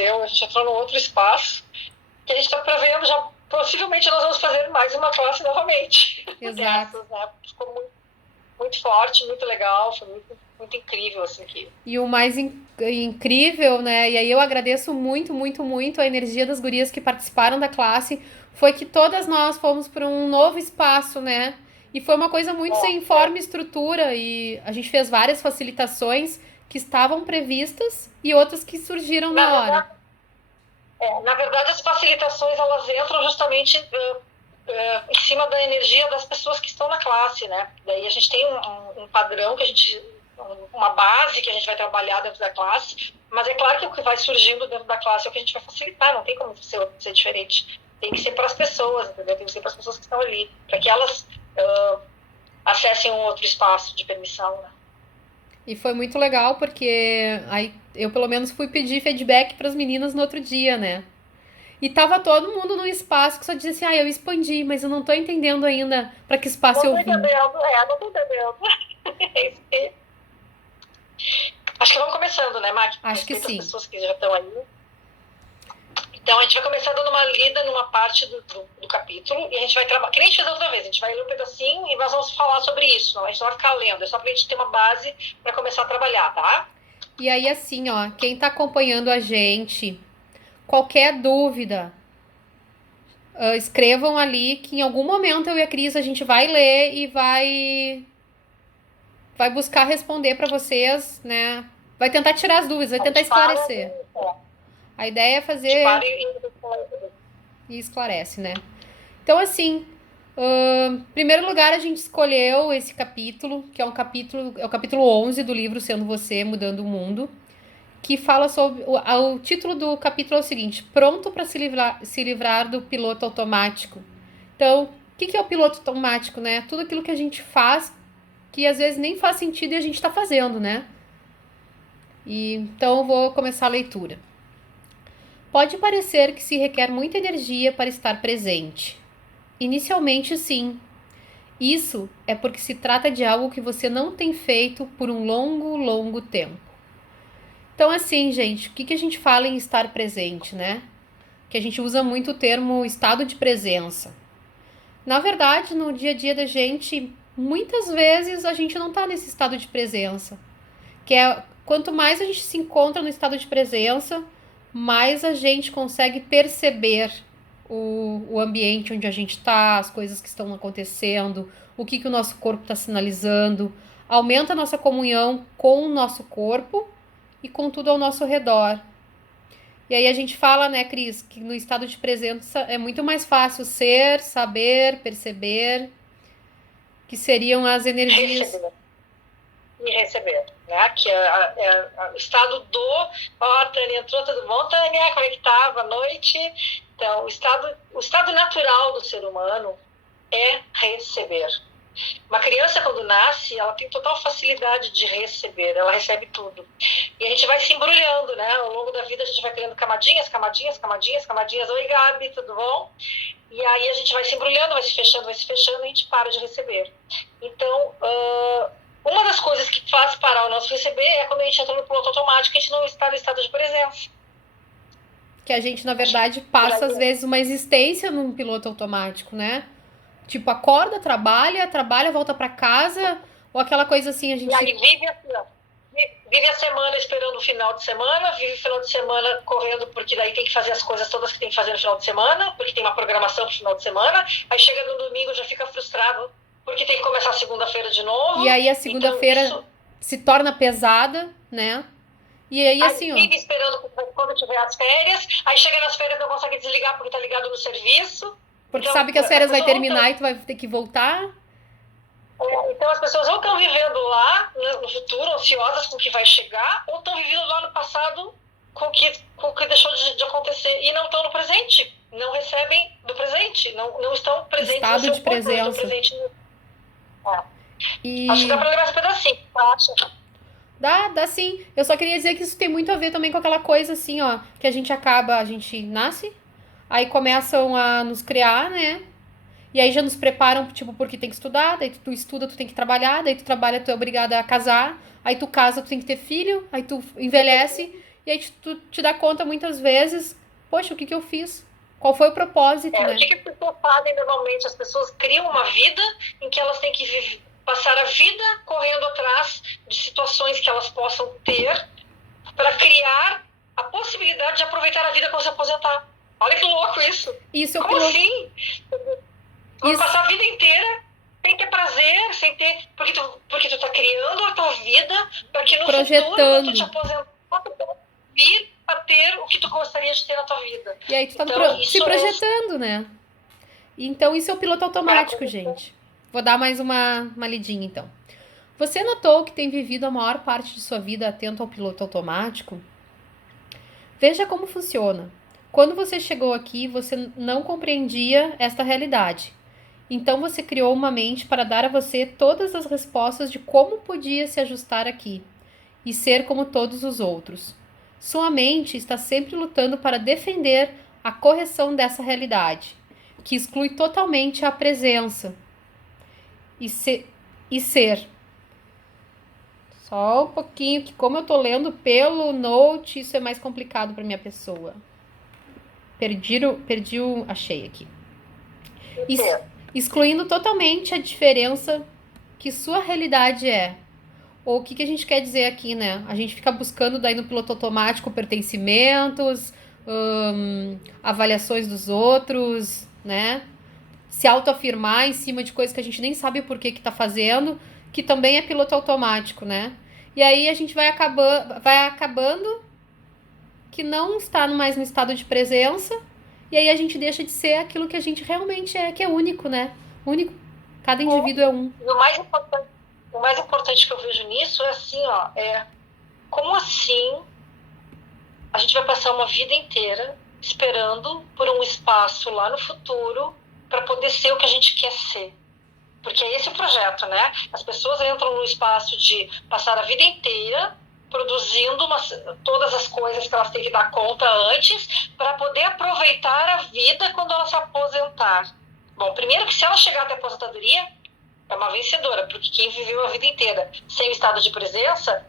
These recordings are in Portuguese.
a gente entrou num outro espaço, que a gente está prevendo já, possivelmente nós vamos fazer mais uma classe novamente. Exato. Dessas, né? Ficou muito, muito forte, muito legal, foi muito, muito incrível, assim, que... E o mais incrível, né? E aí eu agradeço muito, muito, muito a energia das gurias que participaram da classe, foi que todas nós fomos para um novo espaço, né? E foi uma coisa muito sem forma e estrutura, e a gente fez várias facilitações que estavam previstas e outras que surgiram na hora. Na verdade, as facilitações, elas entram justamente em cima da energia das pessoas que estão na classe, né? Daí a gente tem um padrão que a gente, uma base que a gente vai trabalhar dentro da classe, mas é claro que o que vai surgindo dentro da classe é o que a gente vai facilitar, não tem como ser diferente. Tem que ser para as pessoas, entendeu? Tem que ser para as pessoas que estão ali, para que elas acessem um outro espaço de permissão, né? E foi muito legal porque aí eu pelo menos fui pedir feedback para as meninas no outro dia, né? E tava todo mundo num espaço que só dizia assim, eu expandi, mas eu não tô entendendo ainda para que espaço Não eu tô vim. entendendo, não tô entendendo. Acho que vamos começando, né, Maqui? Acho que Respeito as sim. pessoas que já estão aí. Então, a gente vai começar dando uma lida numa parte do capítulo e a gente vai trabalhar, que nem a gente fez outra vez, a gente vai ler um pedacinho e nós vamos falar sobre isso. Não, a gente não vai ficar lendo, é só pra gente ter uma base para começar a trabalhar, tá? E aí assim, ó, quem tá acompanhando a gente, qualquer dúvida, escrevam ali que em algum momento eu e a Cris a gente vai ler e vai buscar responder para vocês, né? Vai tentar tirar as dúvidas, vai A tentar gente para, esclarecer. A ideia é a gente para fazer e esclarece, né? Então, assim, em primeiro lugar, a gente escolheu esse capítulo, que é é o capítulo 11 do livro Sendo Você, Mudando o Mundo, que fala sobre. O título do capítulo é o seguinte: Pronto para se livrar do piloto automático. Então, o que é o piloto automático, né? Tudo aquilo que a gente faz que às vezes nem faz sentido e a gente está fazendo, né? E, então, eu vou começar a leitura. Pode parecer que se requer muita energia para estar presente. Inicialmente, sim. Isso é porque se trata de algo que você não tem feito por um longo, longo tempo. Então, assim, gente, o que a gente fala em estar presente, né? Que a gente usa muito o termo estado de presença. Na verdade, no dia a dia da gente, muitas vezes a gente não está nesse estado de presença. Que é quanto mais a gente se encontra no estado de presença, mais a gente consegue perceber o ambiente onde a gente está, as coisas que estão acontecendo, o que o nosso corpo está sinalizando, aumenta a nossa comunhão com o nosso corpo e com tudo ao nosso redor. E aí a gente fala, né, Cris, que no estado de presença é muito mais fácil ser, saber, perceber, que seriam as energias. receber e receber, né? Que é o estado do... Ó, a Tânia entrou, tudo bom, Tânia? Como é que tá? Boa noite. Então, o estado natural do ser humano é receber. Uma criança, quando nasce, ela tem total facilidade de receber, ela recebe tudo. E a gente vai se embrulhando, né? Ao longo da vida, a gente vai criando camadinhas, camadinhas, camadinhas, camadinhas. Oi, Gabi, tudo bom? E aí a gente vai se embrulhando, vai se fechando, e a gente para de receber. Então, uma das coisas que faz parar o nosso receber é quando a gente entra no piloto automático, a gente não está no estado de presença. Que a gente, na verdade, passa às vezes uma existência num piloto automático, né? Tipo, acorda, trabalha, volta pra casa, ou aquela coisa assim, a gente. E aí vive assim, ó. Vive a semana esperando o final de semana, vive o final de semana correndo, porque daí tem que fazer as coisas todas que tem que fazer no final de semana, porque tem uma programação pro final de semana, aí chega no domingo já fica frustrado, porque tem que começar a segunda-feira de novo. E aí a segunda-feira então, se torna pesada, né? E aí, assim, ó. Vive esperando quando tiver as férias, aí chega nas férias não consegue desligar porque tá ligado no serviço. Porque Então, sabe que as férias vai terminar e tu vai ter que voltar. Então as pessoas ou estão vivendo lá no futuro, ansiosas com o que vai chegar, ou estão vivendo lá no passado com o que deixou de acontecer e não estão no presente, não recebem do presente, não estão presentes Estado no de seu corpo, não estão presença. presentes no... E Acho que dá pra levar esse pedacinho, acha? dá sim. Eu só queria dizer que isso tem muito a ver também com aquela coisa assim, ó, que a gente nasce, aí começam a nos criar, né? E aí já nos preparam, tipo, porque tem que estudar, daí tu estuda, tu tem que trabalhar, daí tu trabalha, tu é obrigada a casar, aí tu casa, tu tem que ter filho, aí tu envelhece, E aí tu te dá conta muitas vezes, poxa, o que eu fiz? Qual foi o propósito, né? O que as pessoas fazem normalmente? As pessoas criam uma vida em que elas têm que passar a vida correndo atrás de situações que elas possam ter para criar a possibilidade de aproveitar a vida quando se aposentar. Olha que louco isso. Isso Como assim? Vou passar a vida inteira sem ter prazer, sem ter... Porque tu tá criando a tua vida para que no futuro, quando tu te aposentar, tu possa vir a ter o que tu gostaria de ter na tua vida. E aí tu tá se projetando, né? Então isso é o piloto automático, gente. Vou dar mais uma lidinha, então. Você notou que tem vivido a maior parte de sua vida atento ao piloto automático? Veja como funciona. Quando você chegou aqui, você não compreendia esta realidade. Então você criou uma mente para dar a você todas as respostas de como podia se ajustar aqui e ser como todos os outros. Sua mente está sempre lutando para defender a correção dessa realidade, que exclui totalmente a presença e ser. Só um pouquinho, que como eu tô lendo pelo Note, isso é mais complicado para minha pessoa. Achei aqui. Excluindo totalmente a diferença que sua realidade é. Ou o que a gente quer dizer aqui, né? A gente fica buscando daí no piloto automático pertencimentos, avaliações dos outros, né? Se autoafirmar em cima de coisas que a gente nem sabe por que tá fazendo, que também é piloto automático, né? E aí a gente vai acabando que não está mais no estado de presença, e aí a gente deixa de ser aquilo que a gente realmente é, que é único, né? Único. Cada indivíduo é um. O mais importante que eu vejo nisso é assim, ó, como assim a gente vai passar uma vida inteira esperando por um espaço lá no futuro para poder ser o que a gente quer ser. Porque é esse o projeto, né? As pessoas entram no espaço de passar a vida inteira produzindo todas as coisas que elas têm que dar conta antes para poder aproveitar a vida quando ela se aposentar. Bom, primeiro que se ela chegar até a aposentadoria, é uma vencedora, porque quem viveu a vida inteira sem o estado de presença,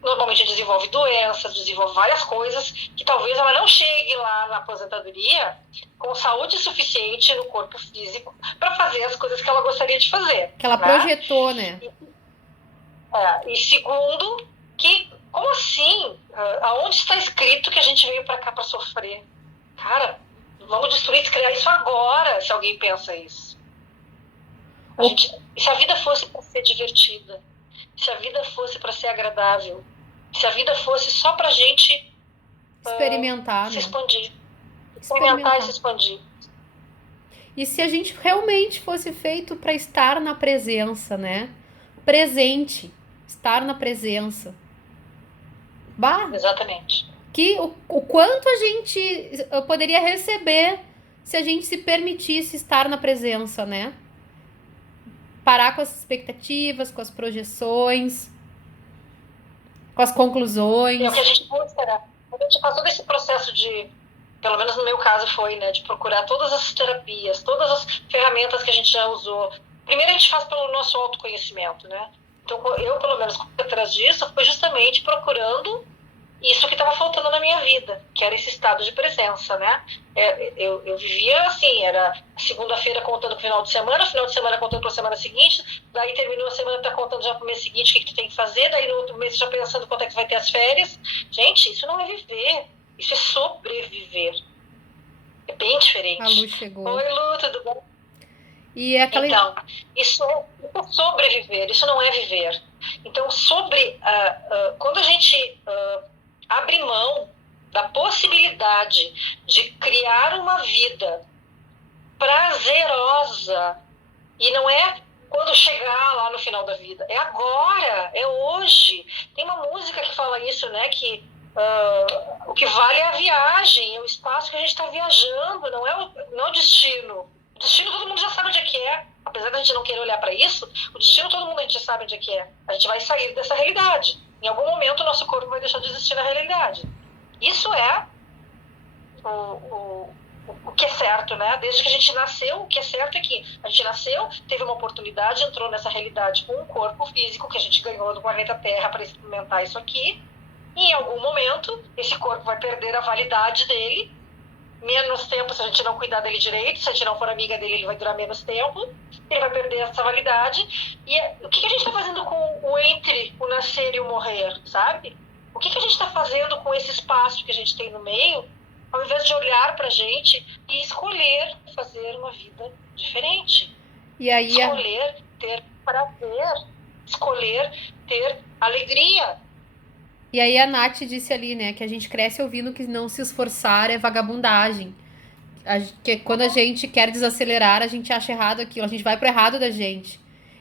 normalmente desenvolve doenças, desenvolve várias coisas, que talvez ela não chegue lá na aposentadoria com saúde suficiente no corpo físico para fazer as coisas que ela gostaria de fazer. Que ela projetou, né? E segundo, que como assim? Aonde está escrito que a gente veio para cá para sofrer? Cara, vamos destruir, criar isso agora, se alguém pensa isso. Se a vida fosse para ser divertida, se a vida fosse para ser agradável, se a vida fosse só pra gente experimentar, se expandir. Experimentar e se expandir. E se a gente realmente fosse feito para estar na presença, né? Presente. Estar na presença. Exatamente. Que o quanto a gente poderia receber se a gente se permitisse estar na presença, né? Parar com as expectativas, com as projeções, com as conclusões. É o que a gente busca, né? A gente passou desse processo de, pelo menos no meu caso foi, né, de procurar todas as terapias, todas as ferramentas que a gente já usou. Primeiro a gente faz pelo nosso autoconhecimento, né? Então eu, pelo menos, atrás disso, foi justamente procurando isso que estava faltando na minha vida, que era esse estado de presença, né? Eu vivia assim, era segunda-feira contando pro final de semana contando para a semana seguinte, daí terminou a semana, tá contando já pro mês seguinte o que tu tem que fazer, daí no outro mês já pensando quanto é que vai ter as férias. Gente, isso não é viver, isso é sobreviver. É bem diferente. A Lu chegou. Oi, Lu, tudo bom? E é aquela... Então, isso é sobreviver, isso não é viver. Então, quando a gente abre mão da possibilidade de criar uma vida prazerosa, e não é quando chegar lá no final da vida, é agora, é hoje. Tem uma música que fala isso, né, que o que vale é a viagem, é o espaço que a gente está viajando, não é o destino. O destino todo mundo já sabe onde é que é, apesar da gente não querer olhar para isso, o destino todo mundo a gente já sabe onde é que é. A gente vai sair dessa realidade. Em algum momento o nosso corpo vai deixar de existir na realidade. Isso é o que é certo, né? Desde que a gente nasceu, o que é certo é que a gente nasceu, teve uma oportunidade, entrou nessa realidade com um corpo físico que a gente ganhou do planeta Terra para experimentar isso aqui, Em algum momento, esse corpo vai perder a validade dele, menos tempo se a gente não cuidar dele direito, se a gente não for amiga dele, ele vai durar menos tempo, ele vai perder essa validade. E o que a gente está fazendo com o entre o nascer e o morrer, sabe? O que a gente está fazendo com esse espaço que a gente tem no meio, ao invés de olhar para a gente e escolher fazer uma vida diferente? E aí, escolher ter prazer, escolher ter alegria. E aí a Nath disse ali, né, que a gente cresce ouvindo que não se esforçar é vagabundagem. Que quando a gente quer desacelerar, a gente acha errado aquilo, a gente vai pro errado da gente.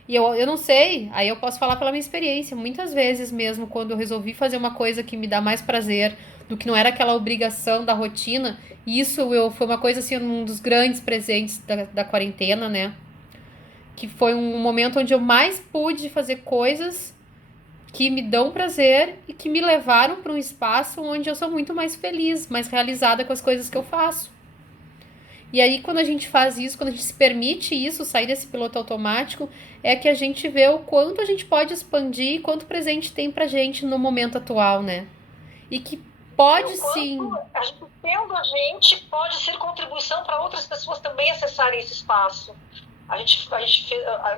E eu não sei, aí eu posso falar pela minha experiência. Muitas vezes mesmo, quando eu resolvi fazer uma coisa que me dá mais prazer do que não era aquela obrigação da rotina, foi uma coisa assim, um dos grandes presentes da quarentena, né? Que foi um momento onde eu mais pude fazer coisas que me dão prazer e que me levaram para um espaço onde eu sou muito mais feliz, mais realizada com as coisas que eu faço. E aí, quando a gente faz isso, quando a gente se permite isso, sair desse piloto automático, é que a gente vê o quanto a gente pode expandir e quanto presente tem pra gente no momento atual, né? E que pode sim. Tendo a gente, pode ser contribuição para outras pessoas também acessarem esse espaço. A gente fez,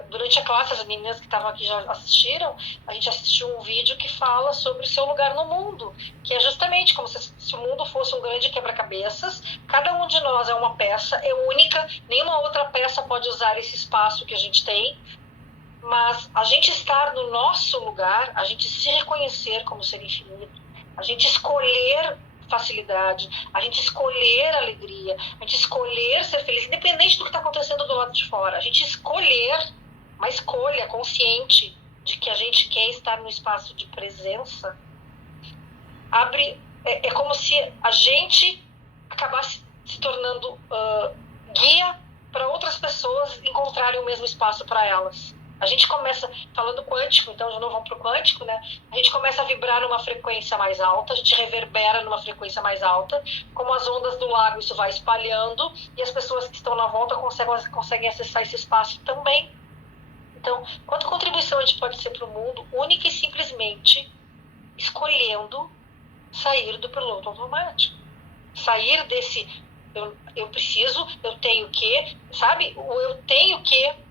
durante a classe, as meninas que estavam aqui já assistiram, a gente assistiu um vídeo que fala sobre o seu lugar no mundo, que é justamente como se o mundo fosse um grande quebra-cabeças, cada um de nós é uma peça, é única, nenhuma outra peça pode usar esse espaço que a gente tem, mas a gente estar no nosso lugar, a gente se reconhecer como ser infinito, a gente escolher facilidade, a gente escolher alegria, a gente escolher ser feliz, independente do que está acontecendo do lado de fora. A gente escolher, uma escolha consciente de que a gente quer estar no espaço de presença, é como se a gente acabasse se tornando guia para outras pessoas encontrarem o mesmo espaço para elas. A gente começa falando quântico, então de novo vamos para o quântico, né? A gente começa a vibrar numa frequência mais alta, a gente reverbera numa frequência mais alta, como as ondas do lago, isso vai espalhando e as pessoas que estão na volta conseguem acessar esse espaço também. Então, quanta contribuição a gente pode ser para o mundo, única e simplesmente escolhendo sair do piloto automático, sair desse eu preciso, eu tenho que, sabe? O eu tenho que.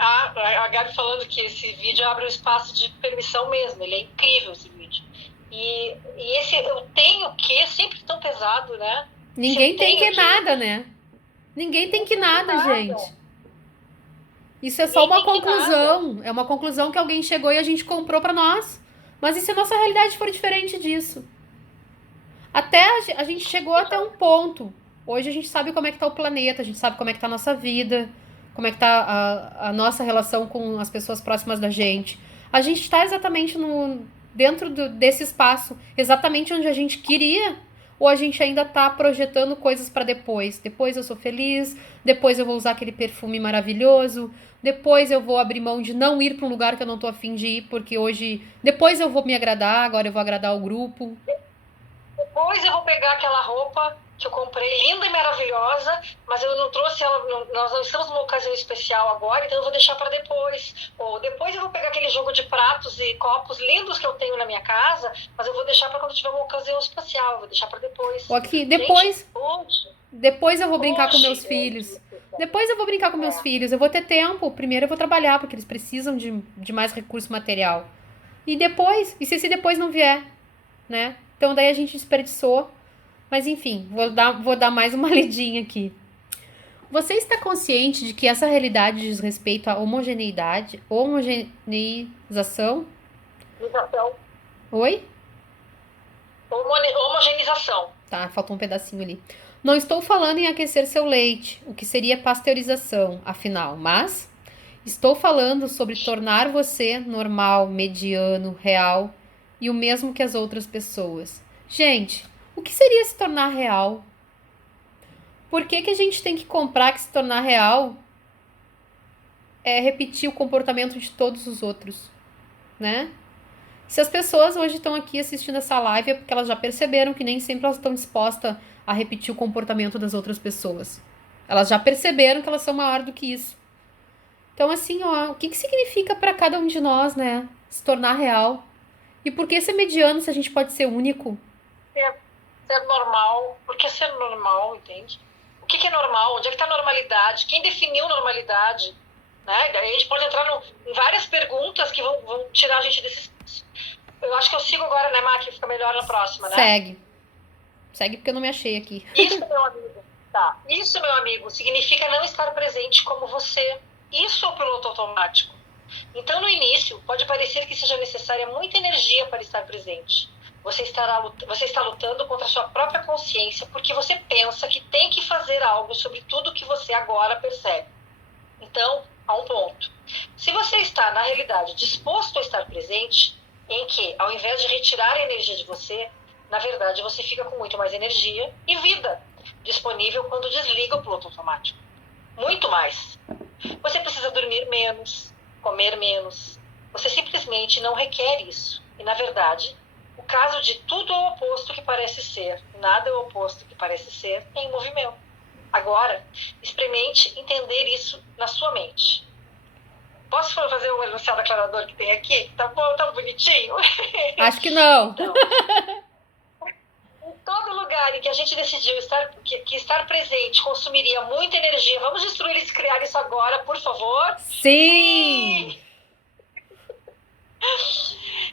A Gabi falando que esse vídeo abre um espaço de permissão mesmo, ele é incrível esse vídeo. E esse eu tenho que sempre tão pesado, né? Ninguém tem que nada, né? Ninguém tem que nada, gente. Isso é só uma conclusão. É uma conclusão que alguém chegou e a gente comprou pra nós. Mas e se a nossa realidade for diferente disso? Até a gente chegou até um ponto. Hoje a gente sabe como é que tá o planeta, a gente sabe como é que tá a nossa vida, como é que tá a nossa relação com as pessoas próximas da gente. A gente está exatamente dentro desse espaço, exatamente onde a gente queria, ou a gente ainda tá projetando coisas para depois. Depois eu sou feliz, depois eu vou usar aquele perfume maravilhoso, depois eu vou abrir mão de não ir para um lugar que eu não tô afim de ir, porque hoje... Depois eu vou me agradar, agora eu vou agradar o grupo. Depois eu vou pegar aquela roupa que eu comprei, linda e maravilhosa, mas eu não trouxe ela, nós não estamos numa ocasião especial agora, então eu vou deixar para depois. Ou depois eu vou pegar aquele jogo de pratos e copos lindos que eu tenho na minha casa, mas eu vou deixar para quando tiver uma ocasião especial, eu vou deixar para depois. Ou aqui, depois... Depois eu vou brincar com meus filhos. Depois eu vou brincar com meus filhos. Eu vou ter tempo. Primeiro eu vou trabalhar, porque eles precisam de mais recurso material. E depois? E se esse depois não vier? Né? Então daí a gente desperdiçou. Mas enfim, vou dar mais uma lidinha aqui. Você está consciente de que essa realidade diz respeito à homogeneização? Oi? Homogeneização. Tá, faltou um pedacinho ali. Não estou falando em aquecer seu leite, o que seria pasteurização, afinal, mas estou falando sobre tornar você normal, mediano, real e o mesmo que as outras pessoas. Gente, o que seria se tornar real? Por que a gente tem que comprar que se tornar real é repetir o comportamento de todos os outros, né? Se as pessoas hoje estão aqui assistindo essa live é porque elas já perceberam que nem sempre elas estão dispostas a repetir o comportamento das outras pessoas. Elas já perceberam que elas são maior do que isso. Então, assim, ó, o que significa para cada um de nós, né? Se tornar real. E por que ser mediano se a gente pode ser único? Ser normal. Por que ser normal, entende? O que é normal? Onde é que está a normalidade? Quem definiu normalidade? Né? Daí a gente pode entrar em várias perguntas que vão tirar a gente desses... Eu acho que eu sigo agora, né, Má, que fica melhor na próxima, né? Segue. Segue porque eu não me achei aqui. Isso, meu amigo. Tá. Isso, meu amigo, significa não estar presente como você. Isso é o piloto automático. Então, no início, pode parecer que seja necessária muita energia para estar presente. Você está lutando contra a sua própria consciência porque você pensa que tem que fazer algo sobre tudo que você agora percebe. Então, há um ponto. Se você está, na realidade, disposto a estar presente, em que, ao invés de retirar a energia de você, na verdade, você fica com muito mais energia e vida disponível quando desliga o piloto automático. Muito mais. Você precisa dormir menos, comer menos. Você simplesmente não requer isso. E, na verdade, o caso de tudo é o oposto que parece ser, nada é o oposto que parece ser, é em movimento. Agora, experimente entender isso na sua mente. Posso fazer um enunciado aclarador que tem aqui? Tá bom, tá bonitinho? Acho que não. Então, em todo lugar em que a gente decidiu que estar presente consumiria muita energia, vamos destruir e criar isso agora, por favor? Sim!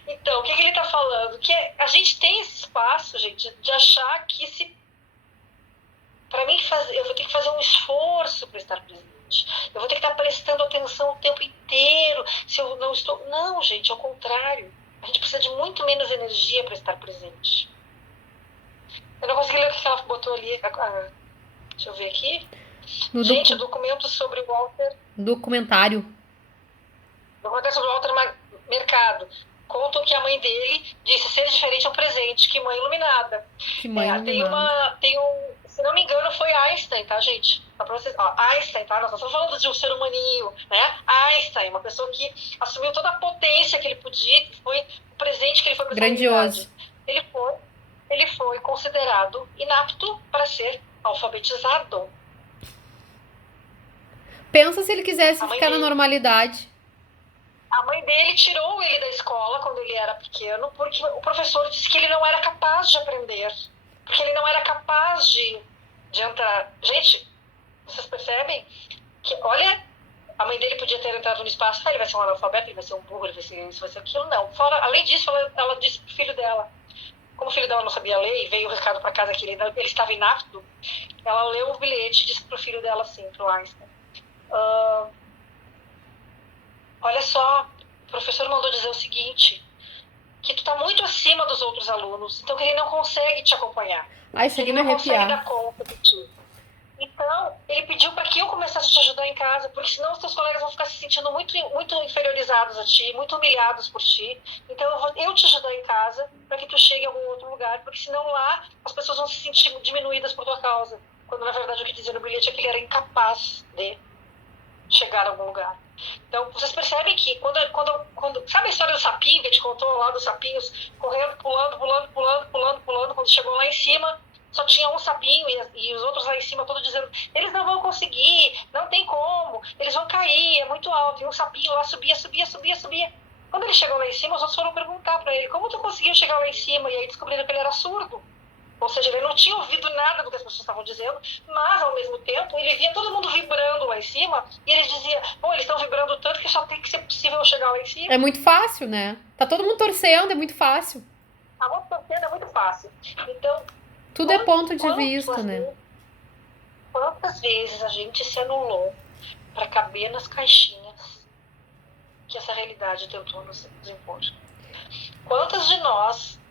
Então, o que ele está falando? Que a gente tem esse espaço, gente, de achar que se... Para mim, eu vou ter que fazer um esforço para estar presente. Eu vou ter que estar prestando atenção o tempo inteiro. Se eu não estou... Não, gente, ao contrário. A gente precisa de muito menos energia para estar presente. Eu não consegui ler o que ela botou ali. Deixa eu ver aqui. Gente, o documento sobre o Walter... Documentário. Documentário sobre o Walter Mercado. Contam que a mãe dele disse ser diferente ao presente. Que mãe iluminada. Que mãe iluminada. Se não me engano, foi Einstein, tá, gente? Pra vocês, Einstein, tá? Nós não estamos falando de um ser humaninho, né? Einstein, uma pessoa que assumiu toda a potência que ele podia, que foi o presente que ele foi para essa Grandioso. Ele foi considerado inapto para ser alfabetizado. Pensa se ele quisesse ficar na normalidade. A mãe dele tirou ele da escola quando ele era pequeno, porque o professor disse que ele não era capaz de aprender. Porque ele não era capaz de entrar. Gente, vocês percebem que, olha, a mãe dele podia ter entrado no espaço, ele vai ser um analfabeto, ele vai ser um burro, ele vai ser isso, vai ser aquilo. Não. Além disso, ela disse pro filho dela, como o filho dela não sabia ler e veio o recado para casa que ele estava inapto, ela leu o bilhete e disse pro filho dela assim, pro Einstein, olha só, o professor mandou dizer o seguinte, que tu tá muito acima dos outros alunos, então que ele não consegue te acompanhar. Ai, cheguei a me arrepiar. Ele não consegue dar conta de ti. Então, ele pediu para que eu começasse a te ajudar em casa, porque senão os teus colegas vão ficar se sentindo muito, muito inferiorizados a ti, muito humilhados por ti. Então, eu te ajudar em casa para que tu chegue a algum outro lugar, porque senão lá as pessoas vão se sentir diminuídas por tua causa. Quando, na verdade, o que dizia no bilhete é que ele era incapaz de chegar a algum lugar. Então, vocês percebem que quando sabe a história do sapinho que a gente contou lá, dos sapinhos correndo, pulando, quando chegou lá em cima, só tinha um sapinho e os outros lá em cima todos dizendo, eles não vão conseguir, não tem como, eles vão cair, é muito alto. E um sapinho lá subia. Quando ele chegou lá em cima, os outros foram perguntar para ele, como tu conseguiu chegar lá em cima? E aí descobriram que ele era surdo. Ou seja, ele não tinha ouvido nada do que as pessoas estavam dizendo, mas, ao mesmo tempo, ele via todo mundo vibrando lá em cima, e ele dizia, bom, eles estão vibrando tanto que só tem que ser possível eu chegar lá em cima. É muito fácil, né? Tá todo mundo torcendo, é muito fácil. A mão torcendo é muito fácil. Então, tudo é ponto de vista, né? Quantas vezes a gente se anulou para caber nas caixinhas que essa realidade tentou nos impor? Quantas de nós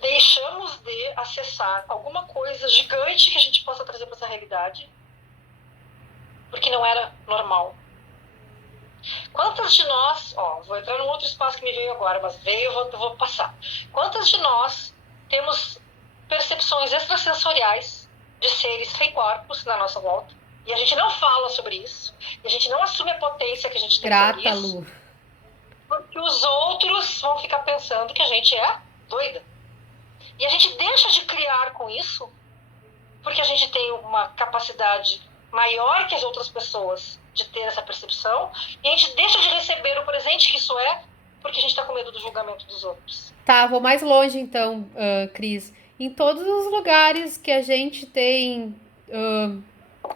deixamos de acessar alguma coisa gigante que a gente possa trazer para essa realidade porque não era normal? Quantas de nós, vou entrar num outro espaço que me veio agora, mas veio, eu vou passar. Quantas de nós temos percepções extrasensoriais de seres sem corpos na nossa volta e a gente não fala sobre isso, e a gente não assume a potência que a gente tem sobre isso, Lu. porque os outros vão ficar pensando que a gente é doida. E a gente deixa de criar com isso, porque a gente tem uma capacidade maior que as outras pessoas de ter essa percepção, e a gente deixa de receber o presente que isso é, porque a gente está com medo do julgamento dos outros. Tá, vou mais longe então, Cris. Em todos os lugares que a gente tem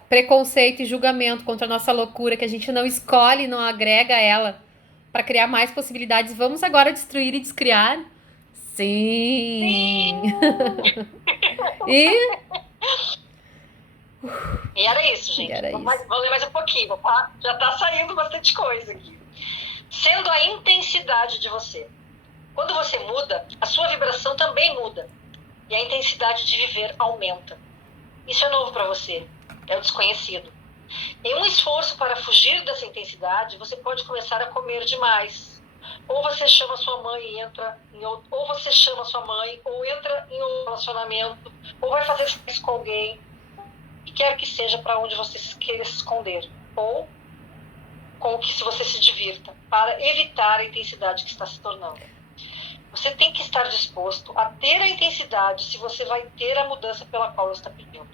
preconceito e julgamento contra a nossa loucura, que a gente não escolhe, não agrega ela para criar mais possibilidades, vamos agora destruir e descriar? Sim! E era isso, gente. Vamos ler mais um pouquinho, tá? Já tá saindo bastante coisa aqui. Sendo a intensidade de você. Quando você muda, a sua vibração também muda. E a intensidade de viver aumenta. Isso é novo para você. É o desconhecido. Em um esforço para fugir dessa intensidade, você pode começar a comer demais. Ou você chama sua mãe e entra em outro, ou você chama sua mãe, ou entra em um relacionamento, ou vai fazer sexo com alguém, que quer que seja para onde você queira se esconder, ou com o que você se divirta, para evitar a intensidade que está se tornando. Você tem que estar disposto a ter a intensidade se você vai ter a mudança pela qual você está pedindo.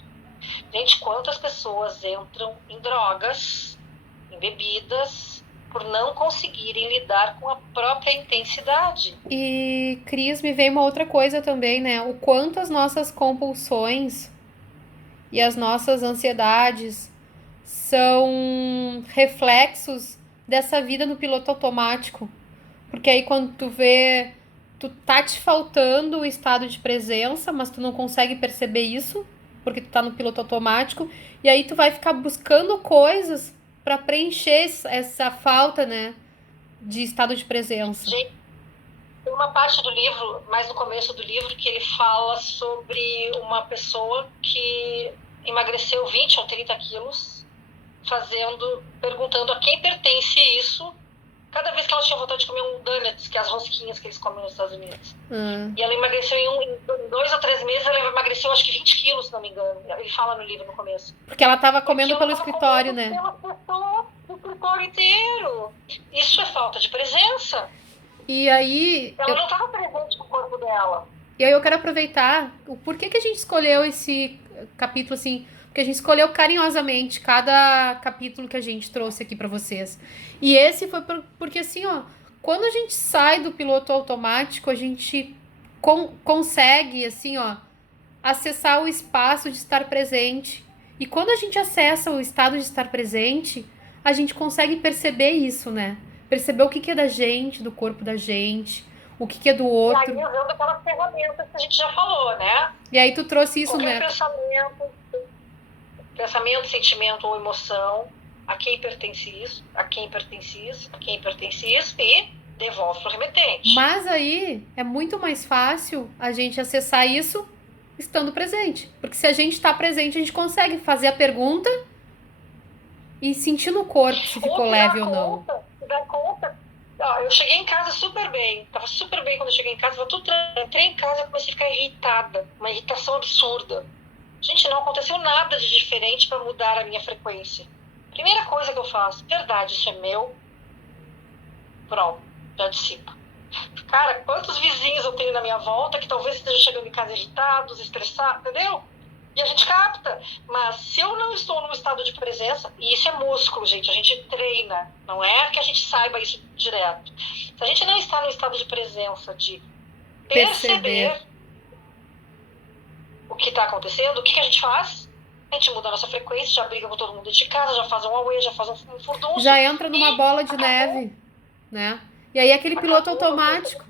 Gente, quantas pessoas entram em drogas, em bebidas, por não conseguirem lidar com a própria intensidade. E, Cris, me veio uma outra coisa também, né? O quanto as nossas compulsões e as nossas ansiedades são reflexos dessa vida no piloto automático. Porque aí quando tu vê, tu tá te faltando o estado de presença, mas tu não consegue perceber isso, porque tu tá no piloto automático, e aí tu vai ficar buscando coisas para preencher essa falta, né, de estado de presença. Gente, tem uma parte do livro, mais no começo do livro, que ele fala sobre uma pessoa que emagreceu 20 ou 30 quilos, perguntando a quem pertence isso, cada vez que ela tinha vontade de comer um donuts, que é as rosquinhas que eles comem nos Estados Unidos. E ela emagreceu em 2 ou 3 meses, ela emagreceu acho que 20 quilos, se não me engano. Ele fala no livro no começo. Porque ela estava comendo pelo escritório, né? Pela pessoa, o escritório inteiro. Isso é falta de presença. E aí... Ela não estava presente com o corpo dela. E aí eu quero aproveitar o porquê que a gente escolheu esse capítulo, assim... Porque a gente escolheu carinhosamente cada capítulo que a gente trouxe aqui para vocês. E esse foi porque, assim, ó, quando a gente sai do piloto automático, a gente consegue, assim, ó, acessar o espaço de estar presente. E quando a gente acessa o estado de estar presente, a gente consegue perceber isso, né? Perceber o que é da gente, do corpo da gente, o que é do outro. E aí usando aquelas ferramentas que a gente já falou, né? E aí tu trouxe isso, qualquer né? Pensamento, sentimento ou emoção, a quem pertence isso, a quem pertence isso, a quem pertence isso, e devolve para o remetente. Mas aí é muito mais fácil a gente acessar isso estando presente. Porque se a gente está presente, a gente consegue fazer a pergunta e sentir no corpo se ficou leve ou não. Dar conta. Eu cheguei em casa super bem. Tava super bem quando eu cheguei em casa. Entrei em casa e comecei a ficar irritada. Uma irritação absurda. Gente, não aconteceu nada de diferente para mudar a minha frequência. Primeira coisa que eu faço, verdade, isso é meu. Pronto, já dissipa. Cara, quantos vizinhos eu tenho na minha volta que talvez estejam chegando em casa irritados, estressados, entendeu? E a gente capta. Mas se eu não estou num estado de presença, e isso é músculo, gente, a gente treina. Não é que a gente saiba isso direto. Se a gente não está no estado de presença, de perceber o que está acontecendo, o que a gente faz? A gente muda a nossa frequência, já briga com todo mundo de casa, já faz um auê, já faz um furdunço. Já entra numa bola de neve, né? E aí aquele piloto automático.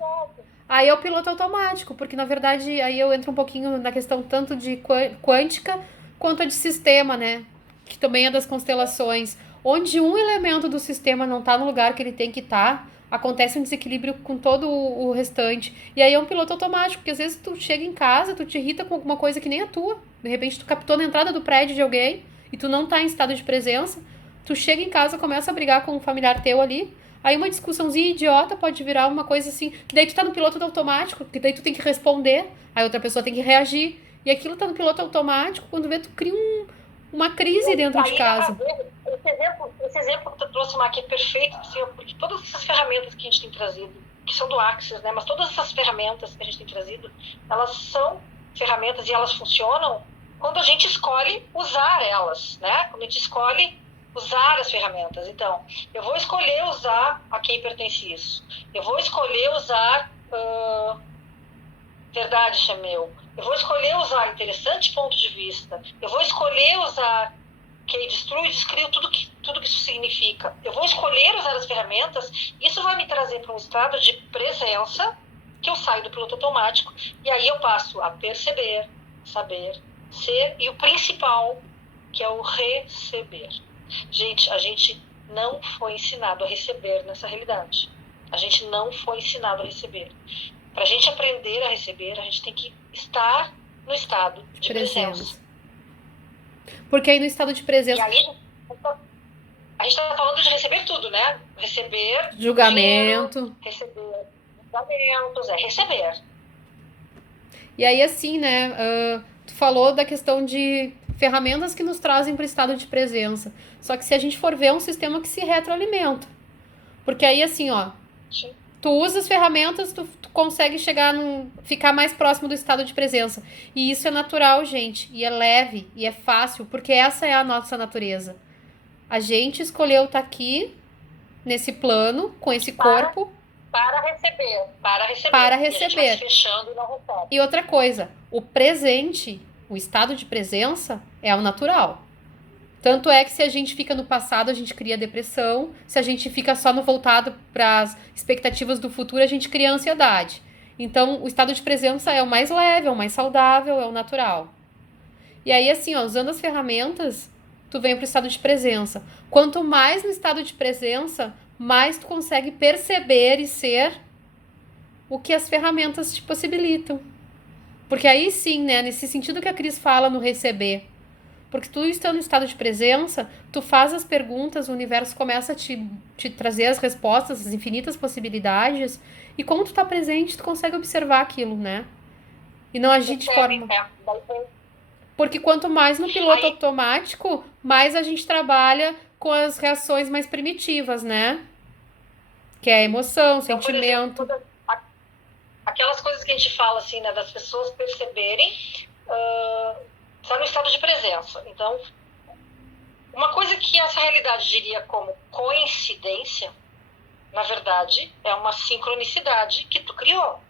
Aí é o piloto automático, porque na verdade aí eu entro um pouquinho na questão tanto de quântica quanto a de sistema, né? Que também é das constelações. Onde um elemento do sistema não está no lugar que ele tem que estar, acontece um desequilíbrio com todo o restante. E aí é um piloto automático, porque às vezes tu chega em casa, tu te irrita com alguma coisa que nem a tua. De repente tu captou na entrada do prédio de alguém e tu não tá em estado de presença. Tu chega em casa, começa a brigar com um familiar teu ali. Aí uma discussãozinha idiota pode virar uma coisa assim, que daí tu tá no piloto automático, que daí tu tem que responder, aí outra pessoa tem que reagir. E aquilo tá no piloto automático, quando vê tu cria uma crise dentro de casa. Esse exemplo que tu trouxe, Má, que é perfeito, assim, porque todas essas ferramentas que a gente tem trazido, que são do Axis, né, mas todas essas ferramentas que a gente tem trazido, elas são ferramentas e elas funcionam quando a gente escolhe usar elas, né? Quando a gente escolhe usar as ferramentas. Então, eu vou escolher usar a quem pertence isso. Eu vou escolher usar verdade, isso é meu. Eu vou escolher usar interessante ponto de vista. Eu vou escolher usar que destrui e descreve tudo que isso significa. Eu vou escolher usar as ferramentas. Isso vai me trazer para um estado de presença, que eu saio do piloto automático, e aí eu passo a perceber, saber, ser, e o principal, que é o receber. Gente, a gente não foi ensinado a receber nessa realidade. A gente não foi ensinado a receber. Para a gente aprender a receber, a gente tem que estar no estado de presença. Porque aí no estado de presença... E aí, a gente está falando de receber tudo, né? Receber julgamento. Dinheiro, receber julgamentos, receber. E aí, assim, né? Tu falou da questão de ferramentas que nos trazem para o estado de presença. Só que se a gente for ver, é um sistema que se retroalimenta. Porque aí, assim, ó... Sim. Tu usa as ferramentas, tu consegue ficar mais próximo do estado de presença. E isso é natural, gente. E é leve, e é fácil, porque essa é a nossa natureza. A gente escolheu estar aqui, nesse plano, com esse corpo. Para receber. Para receber. E a gente vai se fechando e não recebe. E outra coisa, o presente, o estado de presença, é o natural. Tanto é que se a gente fica no passado, a gente cria depressão. Se a gente fica só no voltado para as expectativas do futuro, a gente cria ansiedade. Então, o estado de presença é o mais leve, é o mais saudável, é o natural. E aí, assim, ó, usando as ferramentas, tu vem para o estado de presença. Quanto mais no estado de presença, mais tu consegue perceber e ser o que as ferramentas te possibilitam. Porque aí sim, né, nesse sentido que a Cris fala no receber, porque tu estando no estado de presença, tu faz as perguntas, o universo começa a te trazer as respostas, as infinitas possibilidades, e como tu tá presente, tu consegue observar aquilo, né? E não agir de forma... Porque quanto mais no piloto automático, mais a gente trabalha com as reações mais primitivas, né? Que é a emoção, então, sentimento. Por exemplo, aquelas coisas que a gente fala, assim, né, das pessoas perceberem... está no estado de presença. Então, uma coisa que essa realidade diria como coincidência, na verdade, é uma sincronicidade que tu criou.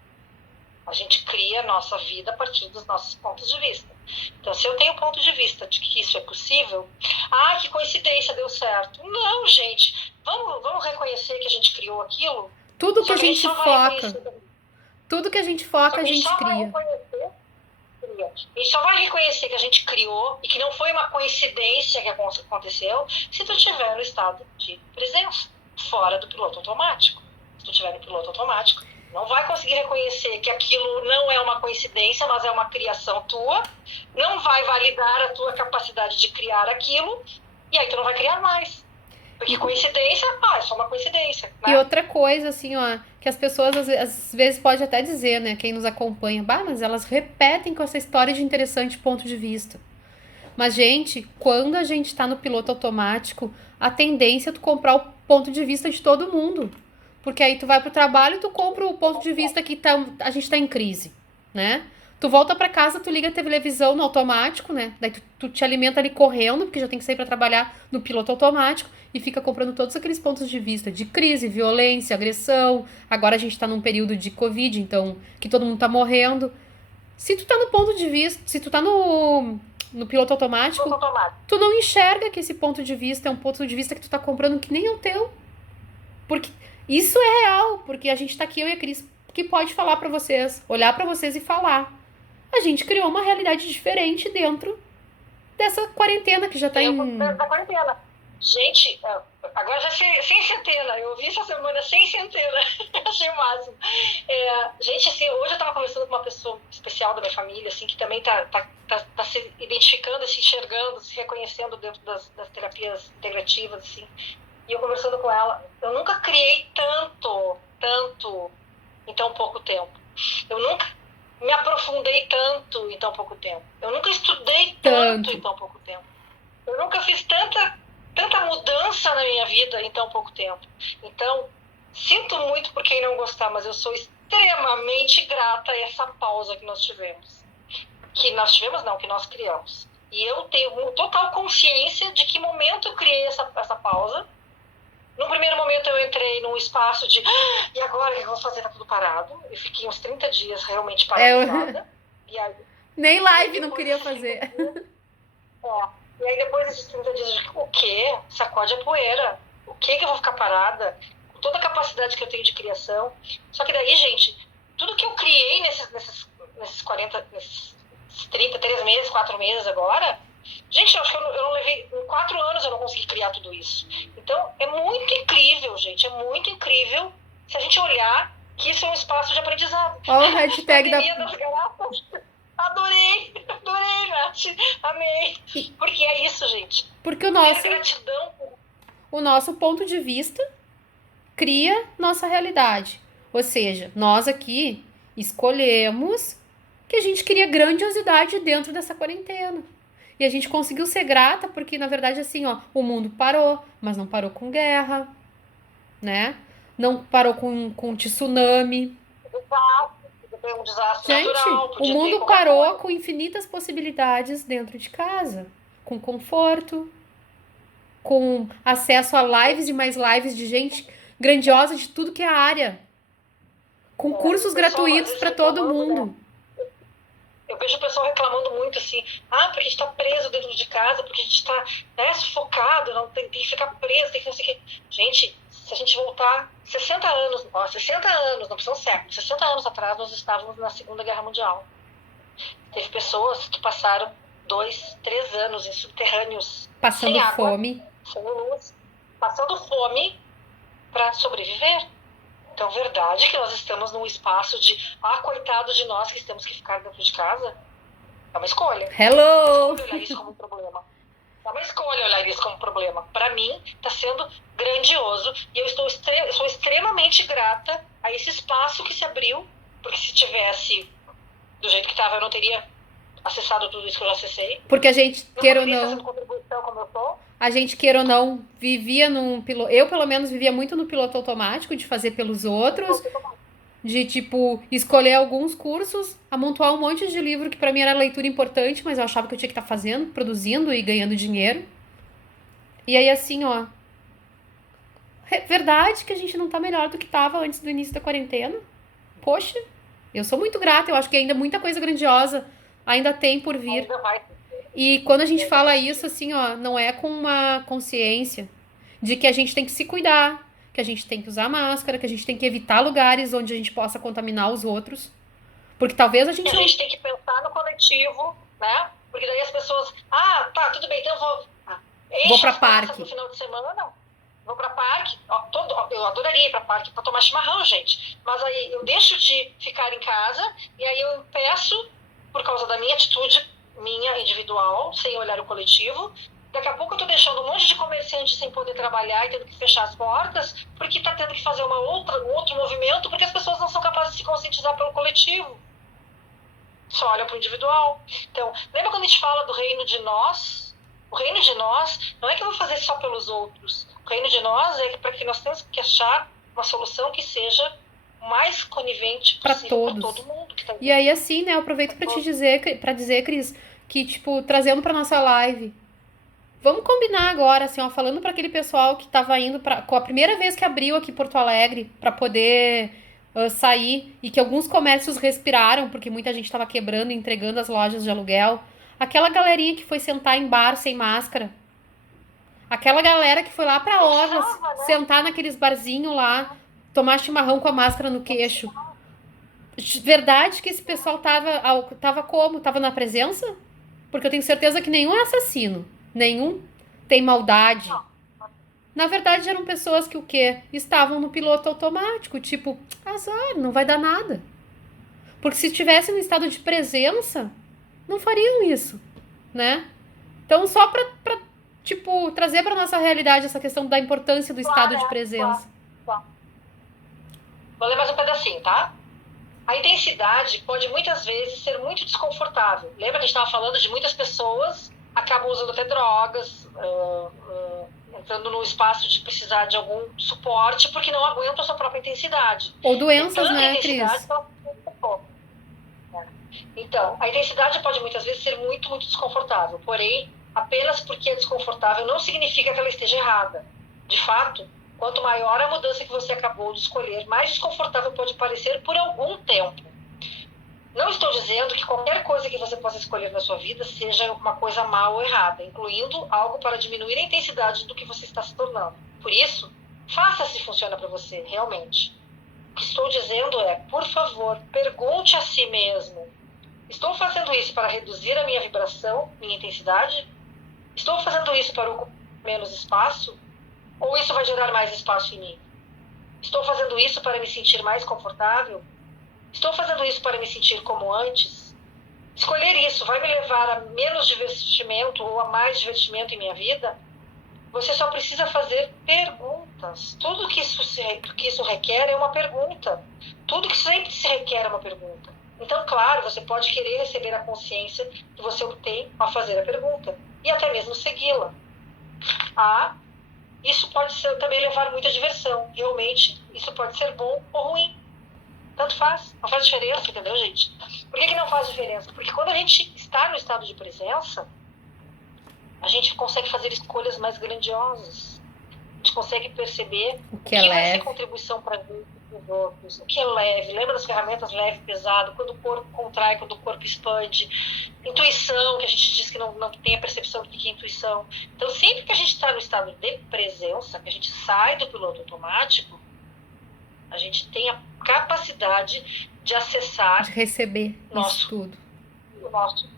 A gente cria a nossa vida a partir dos nossos pontos de vista. Então, se eu tenho ponto de vista de que isso é possível, que coincidência, deu certo. Não, gente, vamos reconhecer que a gente criou aquilo. Tudo que a gente foca, a gente cria. E só vai reconhecer que a gente criou e que não foi uma coincidência que aconteceu se tu estiver no estado de presença, fora do piloto automático. Se tu estiver no piloto automático, não vai conseguir reconhecer que aquilo não é uma coincidência, mas é uma criação tua, não vai validar a tua capacidade de criar aquilo, e aí tu não vai criar mais. Porque coincidência, é só uma coincidência. Né? E outra coisa, assim, ó, que as pessoas às vezes podem até dizer, né, quem nos acompanha, mas elas repetem com essa história de interessante ponto de vista. Mas, gente, quando a gente tá no piloto automático, a tendência é tu comprar o ponto de vista de todo mundo. Porque aí tu vai pro trabalho e tu compra o ponto de vista que a gente tá em crise, né? Tu volta pra casa, tu liga a televisão no automático, né? Daí tu te alimenta ali correndo, porque já tem que sair pra trabalhar no piloto automático, e fica comprando todos aqueles pontos de vista de crise, violência, agressão. Agora a gente tá num período de Covid, então, que todo mundo tá morrendo. Se tu tá no ponto de vista, se tu tá no piloto automático, tu não enxerga que esse ponto de vista é um ponto de vista que tu tá comprando que nem é o teu. Porque isso é real, porque a gente tá aqui, eu e a Cris, que pode falar pra vocês, olhar pra vocês e falar. A gente criou uma realidade diferente dentro dessa quarentena que já tá da quarentena. Gente, agora já sem centena. Eu ouvi essa semana sem centena. Achei o máximo. Gente, assim, hoje eu tava conversando com uma pessoa especial da minha família, assim, que também tá se identificando, se enxergando, se reconhecendo dentro das terapias integrativas, assim. E eu conversando com ela, eu nunca criei tanto em tão pouco tempo. Eu nunca me aprofundei tanto em tão pouco tempo. Eu nunca estudei tanto em tão pouco tempo. Eu nunca fiz tanta mudança na minha vida em tão pouco tempo. Então, sinto muito por quem não gostar, mas eu sou extremamente grata a essa pausa que nós tivemos. Que nós criamos. E eu tenho total consciência de que momento eu criei essa pausa. No primeiro momento eu entrei num espaço de e agora o que eu vou fazer? Tá tudo parado. Eu fiquei uns 30 dias realmente paralisada. E aí, nem live não queria fazer. E aí depois desses 30 dias, o quê? Sacode a poeira. O que eu vou ficar parada? Com toda a capacidade que eu tenho de criação. Só que daí, gente, tudo que eu criei nesses 40, nesses 30, 3 meses, 4 meses agora, gente, eu acho que eu não levei, em 4 anos eu não consegui criar tudo isso. Então, é muito incrível, gente, é muito incrível se a gente olhar que isso é um espaço de aprendizado. Olha o hashtag das garrafas. Adorei, Nath, amei. Porque é isso, gente. Porque gratidão. O nosso ponto de vista cria nossa realidade. Ou seja, nós aqui escolhemos que a gente queria grandiosidade dentro dessa quarentena. E a gente conseguiu ser grata porque, na verdade, assim, ó, o mundo parou, mas não parou com guerra, né? Não parou com tsunami. Um desastre gente, natural, o mundo parou com infinitas possibilidades dentro de casa. Com conforto, com acesso a lives e mais lives de gente grandiosa de tudo que é área. Com cursos gratuitos para todo mundo. Eu vejo o pessoal reclamando muito assim, porque a gente tá preso dentro de casa, porque a gente tá sufocado, não tem que ficar preso, tem que não sei o quê. Gente, se a gente voltar 60 anos, não precisa um século, 60 anos atrás nós estávamos na Segunda Guerra Mundial. Teve pessoas que passaram 2, 3 anos em subterrâneos, passando sem água, fome, sem luz, passando fome para sobreviver. Então, verdade que nós estamos num espaço de coitado de nós que temos que ficar dentro de casa? É uma escolha. Hello! É uma escolha olhar isso como um problema. É uma escolha olhar isso como um problema. Para mim, está sendo grandioso e eu sou extremamente grata a esse espaço que se abriu, porque se tivesse do jeito que estava, eu não teria acessado tudo isso que eu já acessei. Porque a gente, queira ou não, contribuição como eu tô. A gente, queira ou não, vivia num piloto. Eu, pelo menos, vivia muito no piloto automático, de fazer pelos outros, de, tipo, escolher alguns cursos, amontoar um monte de livro que pra mim era leitura importante, mas eu achava que eu tinha que estar fazendo, produzindo e ganhando dinheiro. E aí, assim, ó. Verdade que a gente não tá melhor do que tava antes do início da quarentena. Poxa, eu sou muito grata, eu acho que ainda muita coisa grandiosa ainda tem por vir. Ainda vai. E quando a gente fala isso, assim, ó, não é com uma consciência de que a gente tem que se cuidar, que a gente tem que usar máscara, que a gente tem que evitar lugares onde a gente possa contaminar os outros. Porque talvez a gente A gente tem que pensar no coletivo, né? Porque daí as pessoas, tá, tudo bem, então eu vou pra parque no final de semana. Vou pra parque, eu adoraria ir pra parque pra tomar chimarrão, gente. Mas aí eu deixo de ficar em casa e aí eu peço, por causa da minha atitude, minha individual, sem olhar o coletivo. Daqui a pouco eu tô deixando um monte de comerciante sem poder trabalhar e tendo que fechar as portas, porque tá tendo que fazer um outro movimento, porque as pessoas não são capazes de se conscientizar pelo coletivo. Só olham pro individual. Então, lembra quando a gente fala do reino de nós? O reino de nós não é que eu vou fazer só pelos outros. O reino de nós é para que nós temos que achar uma solução que seja mais conivente possível para todo mundo. Que tá e aí, assim, né, eu aproveito para dizer, Cris, que, tipo, trazendo para nossa live, vamos combinar agora, assim, ó, falando para aquele pessoal que tava indo com a primeira vez que abriu aqui Porto Alegre para poder sair e que alguns comércios respiraram, porque muita gente tava quebrando e entregando as lojas de aluguel. Aquela galerinha que foi sentar em bar sem máscara. Aquela galera que foi lá pra Orlas, sentar naqueles barzinhos lá, tomar chimarrão com a máscara no queixo. Verdade que esse pessoal tava como? Tava na presença? Porque eu tenho certeza que nenhum é assassino. Nenhum tem maldade. Na verdade, eram pessoas que o quê? Estavam no piloto automático. Tipo, azar, não vai dar nada. Porque se estivesse no estado de presença, não fariam isso, né? Então, só pra tipo, trazer pra nossa realidade essa questão da importância do estado de presença. Claro. Vou ler mais um pedacinho, tá? A intensidade pode muitas vezes ser muito desconfortável. Lembra que a gente estava falando de muitas pessoas acabam usando até drogas, entrando no espaço de precisar de algum suporte porque não aguentam a sua própria intensidade. Ou doenças, né, Cris? Então, a intensidade pode muitas vezes ser muito, muito desconfortável, porém, apenas porque é desconfortável não significa que ela esteja errada. De fato, quanto maior a mudança que você acabou de escolher, mais desconfortável pode parecer por algum tempo. Não estou dizendo que qualquer coisa que você possa escolher na sua vida seja uma coisa mal ou errada, incluindo algo para diminuir a intensidade do que você está se tornando. Por isso, faça se funciona para você, realmente. O que estou dizendo é, por favor, pergunte a si mesmo: estou fazendo isso para reduzir a minha vibração, minha intensidade? Estou fazendo isso para ocupar menos espaço? Ou isso vai gerar mais espaço em mim? Estou fazendo isso para me sentir mais confortável? Estou fazendo isso para me sentir como antes? Escolher isso vai me levar a menos divertimento ou a mais divertimento em minha vida? Você só precisa fazer perguntas. Tudo que isso requer é uma pergunta. Tudo que sempre se requer é uma pergunta. Então, claro, você pode querer receber a consciência que você obtém ao fazer a pergunta e até mesmo segui-la. Isso pode também levar muita diversão. Realmente, isso pode ser bom ou ruim. Tanto faz, não faz diferença, entendeu, gente? Por que não faz diferença? Porque quando a gente está no estado de presença, a gente consegue fazer escolhas mais grandiosas. A gente consegue perceber o que vai ser contribuição para os outros, o que é leve. Lembra das ferramentas leve e pesado? Quando o corpo contrai, quando o corpo expande. Intuição, que a gente diz que não tem a percepção do que é intuição. Então, sempre que a gente está no estado de presença, que a gente sai do piloto automático, a gente tem a capacidade de acessar, de receber isso tudo. O nosso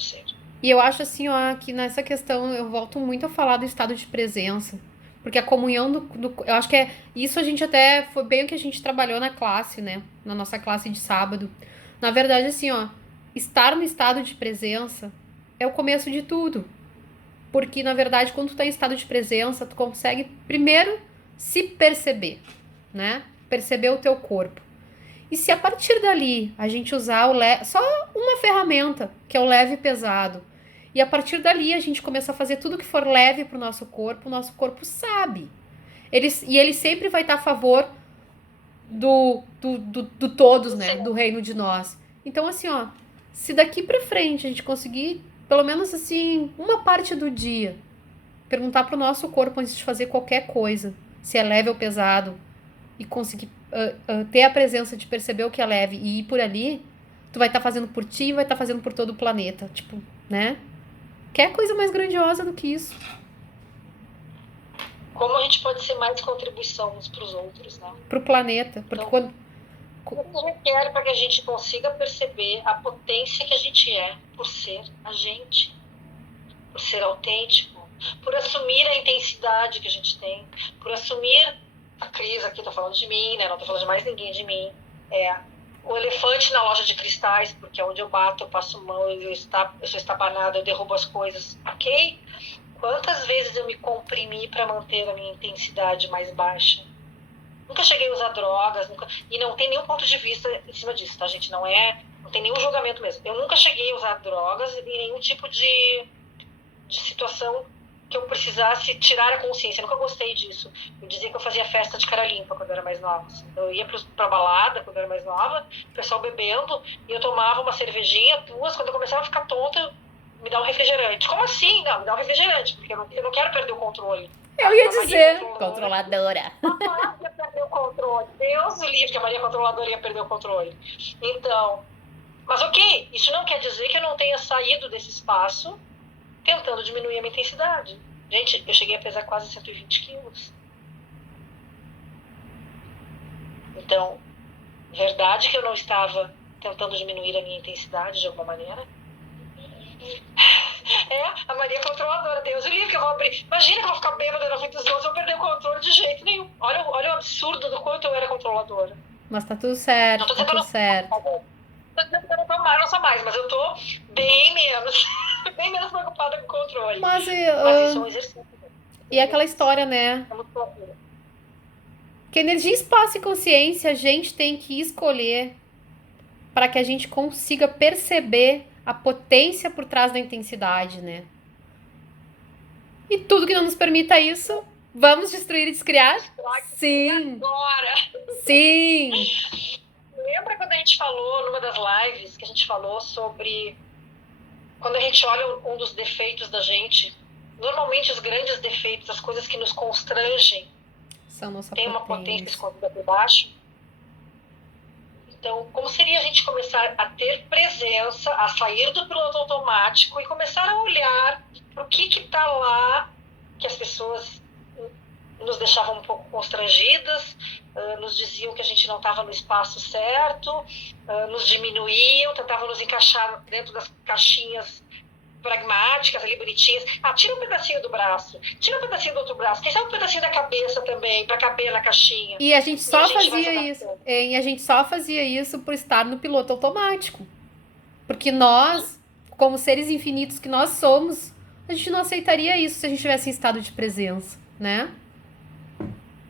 ser. E eu acho assim, ó, que nessa questão eu volto muito a falar do estado de presença. Porque a comunhão eu acho que isso a gente até foi bem o que a gente trabalhou na classe, né? Na nossa classe de sábado. Na verdade, assim, ó, estar no estado de presença é o começo de tudo. Porque, na verdade, quando tu tá em estado de presença, tu consegue primeiro se perceber, né? Perceber o teu corpo. E se a partir dali a gente usar só uma ferramenta, que é o leve e pesado, e a partir dali a gente começa a fazer tudo que for leve para o nosso corpo sabe. Ele sempre vai estar a favor do todos, né? Do reino de nós. Então, assim, ó, se daqui para frente a gente conseguir, pelo menos assim, uma parte do dia, perguntar pro nosso corpo antes de fazer qualquer coisa, se é leve ou pesado, e conseguir ter a presença de perceber o que é leve e ir por ali, tu vai estar fazendo por ti e vai estar fazendo por todo o planeta. Tipo, né? Quer coisa mais grandiosa do que isso? Como a gente pode ser mais contribuição uns para os outros, né? Pro planeta. Porque então, quando requer para que a gente consiga perceber a potência que a gente é por ser a gente, por ser autêntico, por assumir a intensidade que a gente tem, por assumir a Cris aqui, tô falando de mim, né? Não tô falando de mais ninguém, de mim. O elefante na loja de cristais, porque é onde eu bato, eu passo mão, eu sou estabanada, eu derrubo as coisas, ok? Quantas vezes eu me comprimi para manter a minha intensidade mais baixa? Nunca cheguei a usar drogas, e não tem nenhum ponto de vista em cima disso, tá, gente? Não tem nenhum julgamento mesmo. Eu nunca cheguei a usar drogas e nenhum tipo de situação que eu precisasse tirar a consciência. Eu nunca gostei disso. Eu dizia que eu fazia festa de cara limpa quando eu era mais nova. Então, eu ia pra balada quando eu era mais nova, o pessoal bebendo, e eu tomava uma cervejinha, 2, quando eu começava a ficar tonta, me dá um refrigerante. Como assim? Não, me dá um refrigerante, porque eu não quero perder o controle. Eu ia dizer, controladora. A ia perder o controle. Deus o livre que a Maria Controladora ia perder o controle. Então, mas ok, isso não quer dizer que eu não tenha saído desse espaço tentando diminuir a minha intensidade. Gente, eu cheguei a pesar quase 120 quilos. Então, verdade que eu não estava tentando diminuir a minha intensidade de alguma maneira? A Maria Controladora, Deus o livre que eu vou abrir. Imagina que eu vou ficar bêbada na frente dos outros e eu vou perder o controle de jeito nenhum. Olha o absurdo do quanto eu era controladora. Mas tá tudo certo, tá tudo certo. Eu não sou mais, mas eu tô bem menos preocupada com o controle. Mas isso é um exercício. E aquela história, né? Que energia, espaço e consciência a gente tem que escolher para que a gente consiga perceber a potência por trás da intensidade, né? E tudo que não nos permita isso, vamos destruir e descriar? Sim! Agora! Sim! Lembra quando a gente falou, numa das lives, que a gente falou sobre quando a gente olha um dos defeitos da gente, normalmente os grandes defeitos, as coisas que nos constrangem, São nossa tem uma potência potência. escondida por baixo. Então, como seria a gente começar a ter presença, a sair do piloto automático e começar a olhar para o que está lá, que as pessoas nos deixavam um pouco constrangidas, nos diziam que a gente não estava no espaço certo, nos diminuíam, tentavam nos encaixar dentro das caixinhas pragmáticas, ali bonitinhas. Tira um pedacinho do braço, tira um pedacinho do outro braço, quem sabe um pedacinho da cabeça também, para caber na caixinha. E a gente só fazia isso. E a gente só fazia isso por estar no piloto automático. Porque nós, como seres infinitos que nós somos, a gente não aceitaria isso se a gente tivesse em estado de presença, né?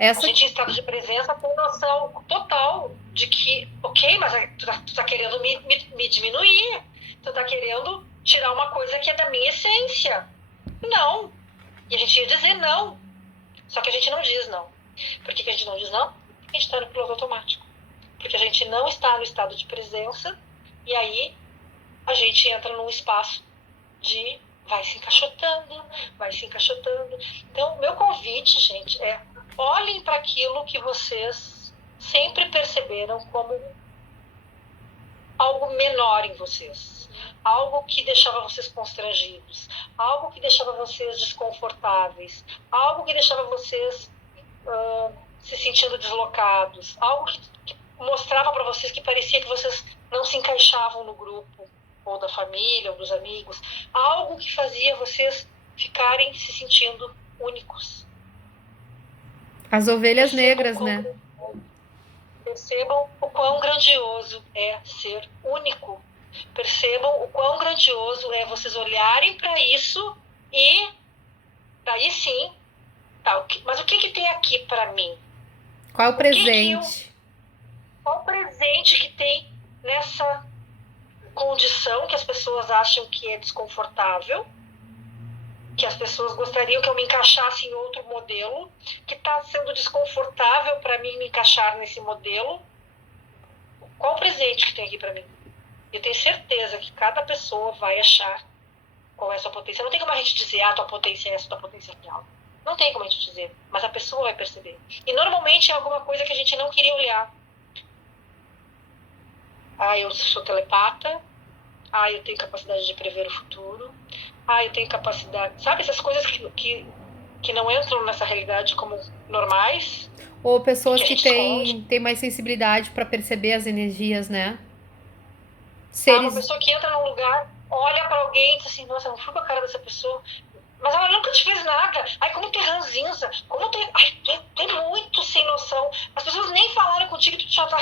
A gente em estado de presença tem noção total de que, ok, mas tu tá querendo me diminuir, tu tá querendo tirar uma coisa que é da minha essência. Não. E a gente ia dizer não. Só que a gente não diz não. Por que a gente não diz não? Porque a gente está no piloto automático. Porque a gente não está no estado de presença e aí a gente entra num espaço de vai se encaixotando, vai se encaixotando. Então, meu convite, gente, é olhem para aquilo que vocês sempre perceberam como algo menor em vocês, algo que deixava vocês constrangidos, algo que deixava vocês desconfortáveis, algo que deixava vocês se sentindo deslocados, algo que mostrava para vocês que parecia que vocês não se encaixavam no grupo, ou da família, ou dos amigos, algo que fazia vocês ficarem se sentindo únicos. As ovelhas negras, né? Percebam o quão grandioso é ser único. Percebam o quão grandioso é vocês olharem para isso e daí sim, mas o que tem aqui para mim? Qual é o presente? Qual o presente que tem nessa condição que as pessoas acham que é desconfortável, que as pessoas gostariam que eu me encaixasse em outro modelo, que está sendo desconfortável para mim me encaixar nesse modelo? Qual o presente que tem aqui para mim? Eu tenho certeza que cada pessoa vai achar qual é a sua potência. Não tem como a gente dizer, tua potência é essa, tua potência é aquela. Não tem como a gente dizer, mas a pessoa vai perceber. E normalmente é alguma coisa que a gente não queria olhar. Eu sou telepata. Eu tenho capacidade de prever o futuro. Eu tenho capacidade... Sabe, essas coisas que não entram nessa realidade como normais. Ou pessoas que têm mais sensibilidade para perceber as energias, né? Uma pessoa que entra num lugar, olha para alguém e diz assim, nossa, não fui com a cara dessa pessoa. Mas ela nunca te fez nada. Como tem ranzinza. Como tem... tem muito sem noção. As pessoas nem falaram contigo, tu já tá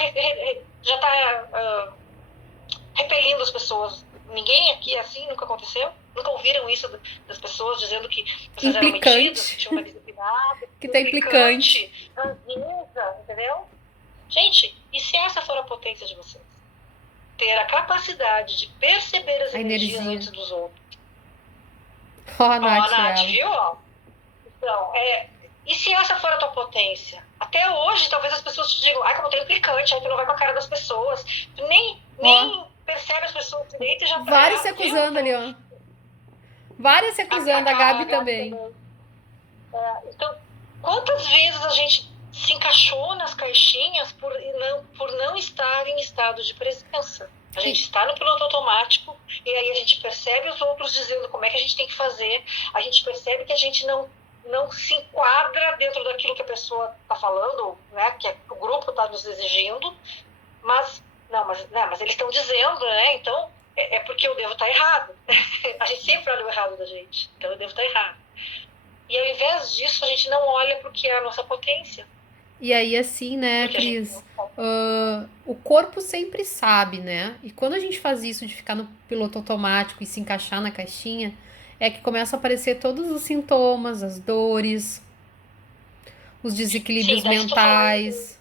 repelindo as pessoas. Ninguém aqui é assim, nunca aconteceu. Nunca ouviram isso das pessoas dizendo que vocês eram metidas, que tinham uma disciplinada. Que tá implicante. Ranzinza, entendeu? Gente, e se essa for a potência de vocês? Ter a capacidade de perceber as energias antes dos outros. Nath, viu? Então, e se essa for a tua potência? Até hoje, talvez as pessoas te digam, como tu é implicante, tu não vai com a cara das pessoas. Tu nem percebe as pessoas direito e já tá... Vários se acusando ali, ó. Várias se acusando, a Gabi também. Então, quantas vezes a gente se encaixou nas caixinhas por não estar em estado de presença? A gente está no piloto automático e aí a gente percebe os outros dizendo como é que a gente tem que fazer, a gente percebe que a gente não se enquadra dentro daquilo que a pessoa está falando, né, que o grupo está nos exigindo, mas eles estão dizendo, né, então é porque eu devo estar errado. A gente sempre olha o errado da gente, então eu devo estar errado. E ao invés disso, a gente não olha para o que é a nossa potência. E aí, assim, né, Cris, o corpo sempre sabe, né? E quando a gente faz isso de ficar no piloto automático e se encaixar na caixinha, é que começam a aparecer todos os sintomas, as dores, os desequilíbrios mentais.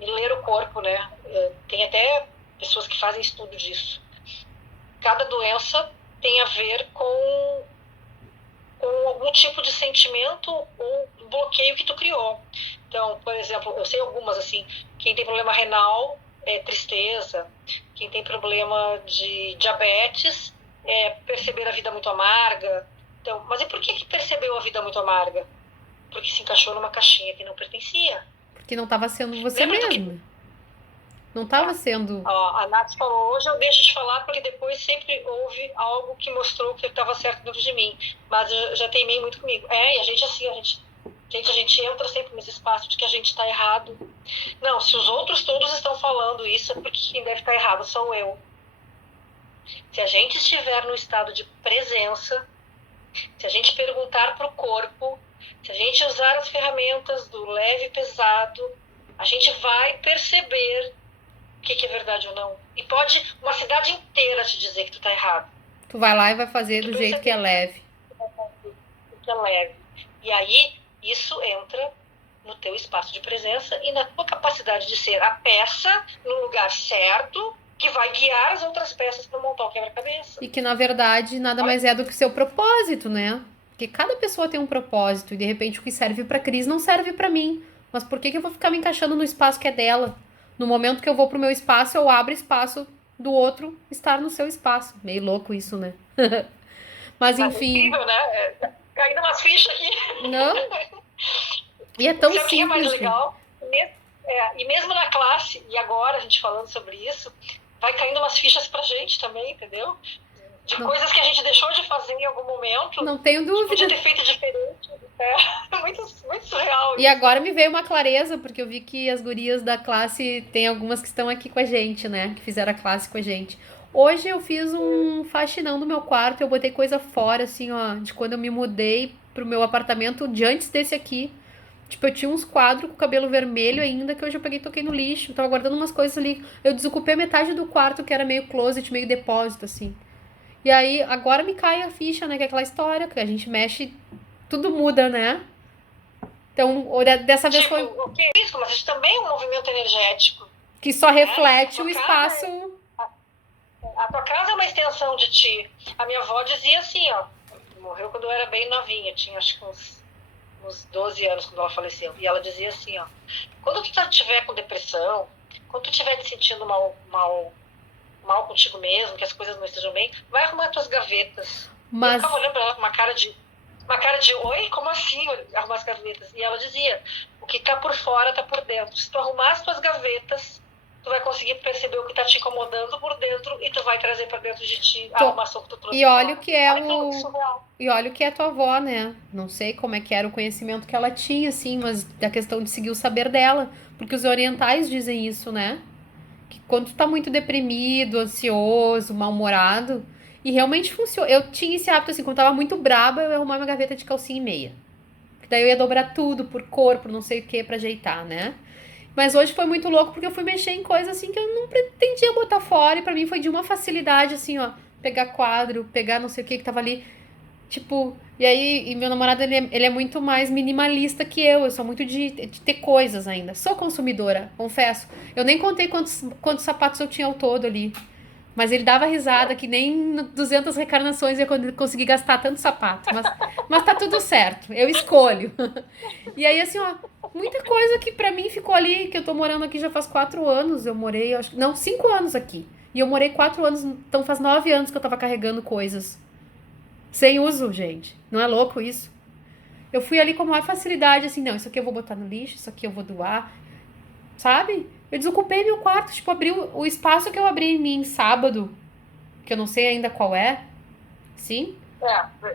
Ler o corpo, né? Tem até pessoas que fazem estudo disso. Cada doença tem a ver com algum tipo de sentimento ou bloqueio que tu criou. Então, por exemplo, eu sei algumas, assim, quem tem problema renal é tristeza, quem tem problema de diabetes é perceber a vida muito amarga. Então, mas e por que percebeu a vida muito amarga? Porque se encaixou numa caixinha que não pertencia. Porque não estava sendo você Lembra do que mesmo. Não estava sendo. Ó, a Nath falou, hoje eu deixo de falar porque depois sempre houve algo que mostrou que estava certo dentro de mim. Mas eu já teimei muito comigo. E a gente assim, a gente entra sempre nesse espaço de que a gente está errado. Não, se os outros todos estão falando isso, é porque quem deve estar errado sou eu. Se a gente estiver no estado de presença, se a gente perguntar para o corpo, se a gente usar as ferramentas do leve e pesado, a gente vai perceber o que é verdade ou não. E pode uma cidade inteira te dizer que tu tá errado. Tu vai lá e vai fazer do jeito que é leve. Que é leve. E aí, isso entra no teu espaço de presença e na tua capacidade de ser a peça no lugar certo que vai guiar as outras peças para montar o quebra-cabeça. E que, na verdade, nada mais é do que o seu propósito, né? Porque cada pessoa tem um propósito e, de repente, o que serve pra Cris não serve pra mim. Mas por que eu vou ficar me encaixando no espaço que é dela? No momento que eu vou pro meu espaço, eu abro espaço do outro estar no seu espaço. Meio louco isso, né? Mas, enfim... É incrível, né? Caindo umas fichas aqui. Não? E é tão Sabe o que é mais simples. legal? E mesmo na classe, e agora a gente falando sobre isso, vai caindo umas fichas pra gente também, entendeu? De Não. coisas que a gente deixou de fazer em algum momento. Não tenho dúvida. Podia ter feito diferente. É muito, muito surreal isso. E agora me veio uma clareza, porque eu vi que as gurias da classe, tem algumas que estão aqui com a gente, né? Que fizeram a classe com a gente. Hoje eu fiz um faxinão do meu quarto, eu botei coisa fora, assim, ó, de quando eu me mudei pro meu apartamento de antes desse aqui. Tipo, eu tinha uns quadros com cabelo vermelho ainda, que hoje eu peguei e toquei no lixo. Eu tava guardando umas coisas ali. Eu desocupei metade do quarto, que era meio closet, meio depósito, assim. E aí, agora me cai a ficha, né? Que é aquela história, que a gente mexe, tudo muda, né? Então, dessa vez foi... O que é isso? Mas isso também é um movimento energético. Que só reflete o espaço... A tua casa é uma extensão de ti. A minha avó dizia assim, ó. Morreu quando eu era bem novinha, tinha acho que uns 12 anos quando ela faleceu. E ela dizia assim, ó. Quando tu estiver com depressão, quando tu estiver te sentindo mal contigo mesmo, que as coisas não estejam bem, vai arrumar tuas gavetas. Mas... Eu ficava olhando pra ela com uma cara de oi, como assim arrumar as gavetas? E ela dizia, o que tá por fora tá por dentro. Se tu arrumar as tuas gavetas, tu vai conseguir perceber o que tá te incomodando por dentro e tu vai trazer pra dentro de ti a arrumação que tu trouxe. E olha o que é E olha o que é tua avó, né? Não sei como é que era o conhecimento que ela tinha, assim, mas da questão de seguir o saber dela. Porque os orientais dizem isso, né? Que quando tu tá muito deprimido, ansioso, mal-humorado, e realmente funciona. Eu tinha esse hábito, assim, quando eu tava muito braba, eu ia arrumar minha gaveta de calcinha e meia. Daí eu ia dobrar tudo por cor, por não sei o que, pra ajeitar, né? Mas hoje foi muito louco porque eu fui mexer em coisas assim que eu não pretendia botar fora. E pra mim foi de uma facilidade, assim, ó. Pegar quadro, pegar não sei o que tava ali. Tipo, e aí, meu namorado, ele é muito mais minimalista que eu. Eu sou muito de ter coisas ainda. Sou consumidora, confesso. Eu nem contei quantos sapatos eu tinha ao todo ali. Mas ele dava risada, que nem 200 reencarnações eu ia conseguir gastar tanto sapato. Mas tá tudo certo, eu escolho. E aí, assim, ó, muita coisa que pra mim ficou ali, que eu tô morando aqui já faz 4 anos. Eu morei, acho que... Não, 5 anos aqui. E eu morei 4 anos, então faz 9 anos que eu tava carregando coisas. Sem uso, gente. Não é louco isso? Eu fui ali com a maior facilidade, assim, não, isso aqui eu vou botar no lixo, isso aqui eu vou doar. Sabe? Eu desocupei meu quarto, tipo, abri o espaço que eu abri em mim sábado, que eu não sei ainda qual é. Sim?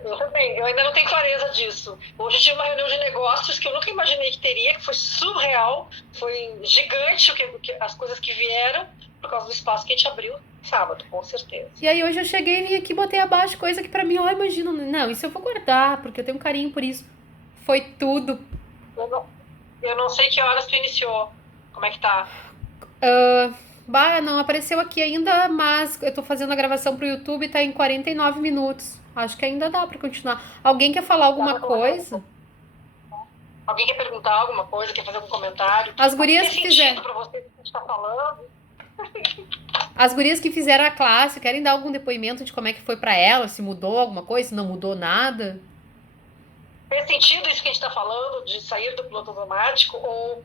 Eu também. Eu ainda não tenho clareza disso. Hoje eu tive uma reunião de negócios que eu nunca imaginei que teria, que foi surreal, foi gigante as coisas que vieram por causa do espaço que a gente abriu sábado, com certeza. E aí hoje eu cheguei e vim aqui, botei abaixo coisa que pra mim, ó, imagina, não, isso eu vou guardar, porque eu tenho um carinho por isso. Foi tudo. Eu não sei que horas tu iniciou. Como é que tá? Não apareceu aqui ainda, mas eu tô fazendo a gravação pro YouTube e tá em 49 minutos. Acho que ainda dá pra continuar. Alguém quer falar alguma coisa? Alguém quer perguntar alguma coisa? Quer fazer algum comentário? As gurias que fizeram. Pra você que a gente tá falando? As gurias que fizeram a classe, querem dar algum depoimento de como é que foi pra elas? Se mudou alguma coisa? Se não mudou nada? Fez sentido isso que a gente está falando, de sair do piloto automático? Ou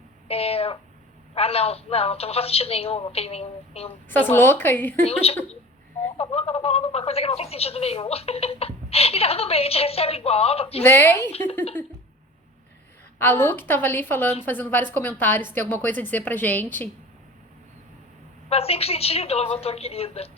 não, então não faz sentido nenhum, não tem Essas loucas aí. nenhum tipo de. Essa louca tá falando uma coisa que não tem sentido nenhum. E tá tudo bem, a gente recebe igual, tá tudo certo. Vem! A Lu que tava ali falando, fazendo vários comentários, tem alguma coisa a dizer pra gente? Faz sempre sentido, ela botou, querida.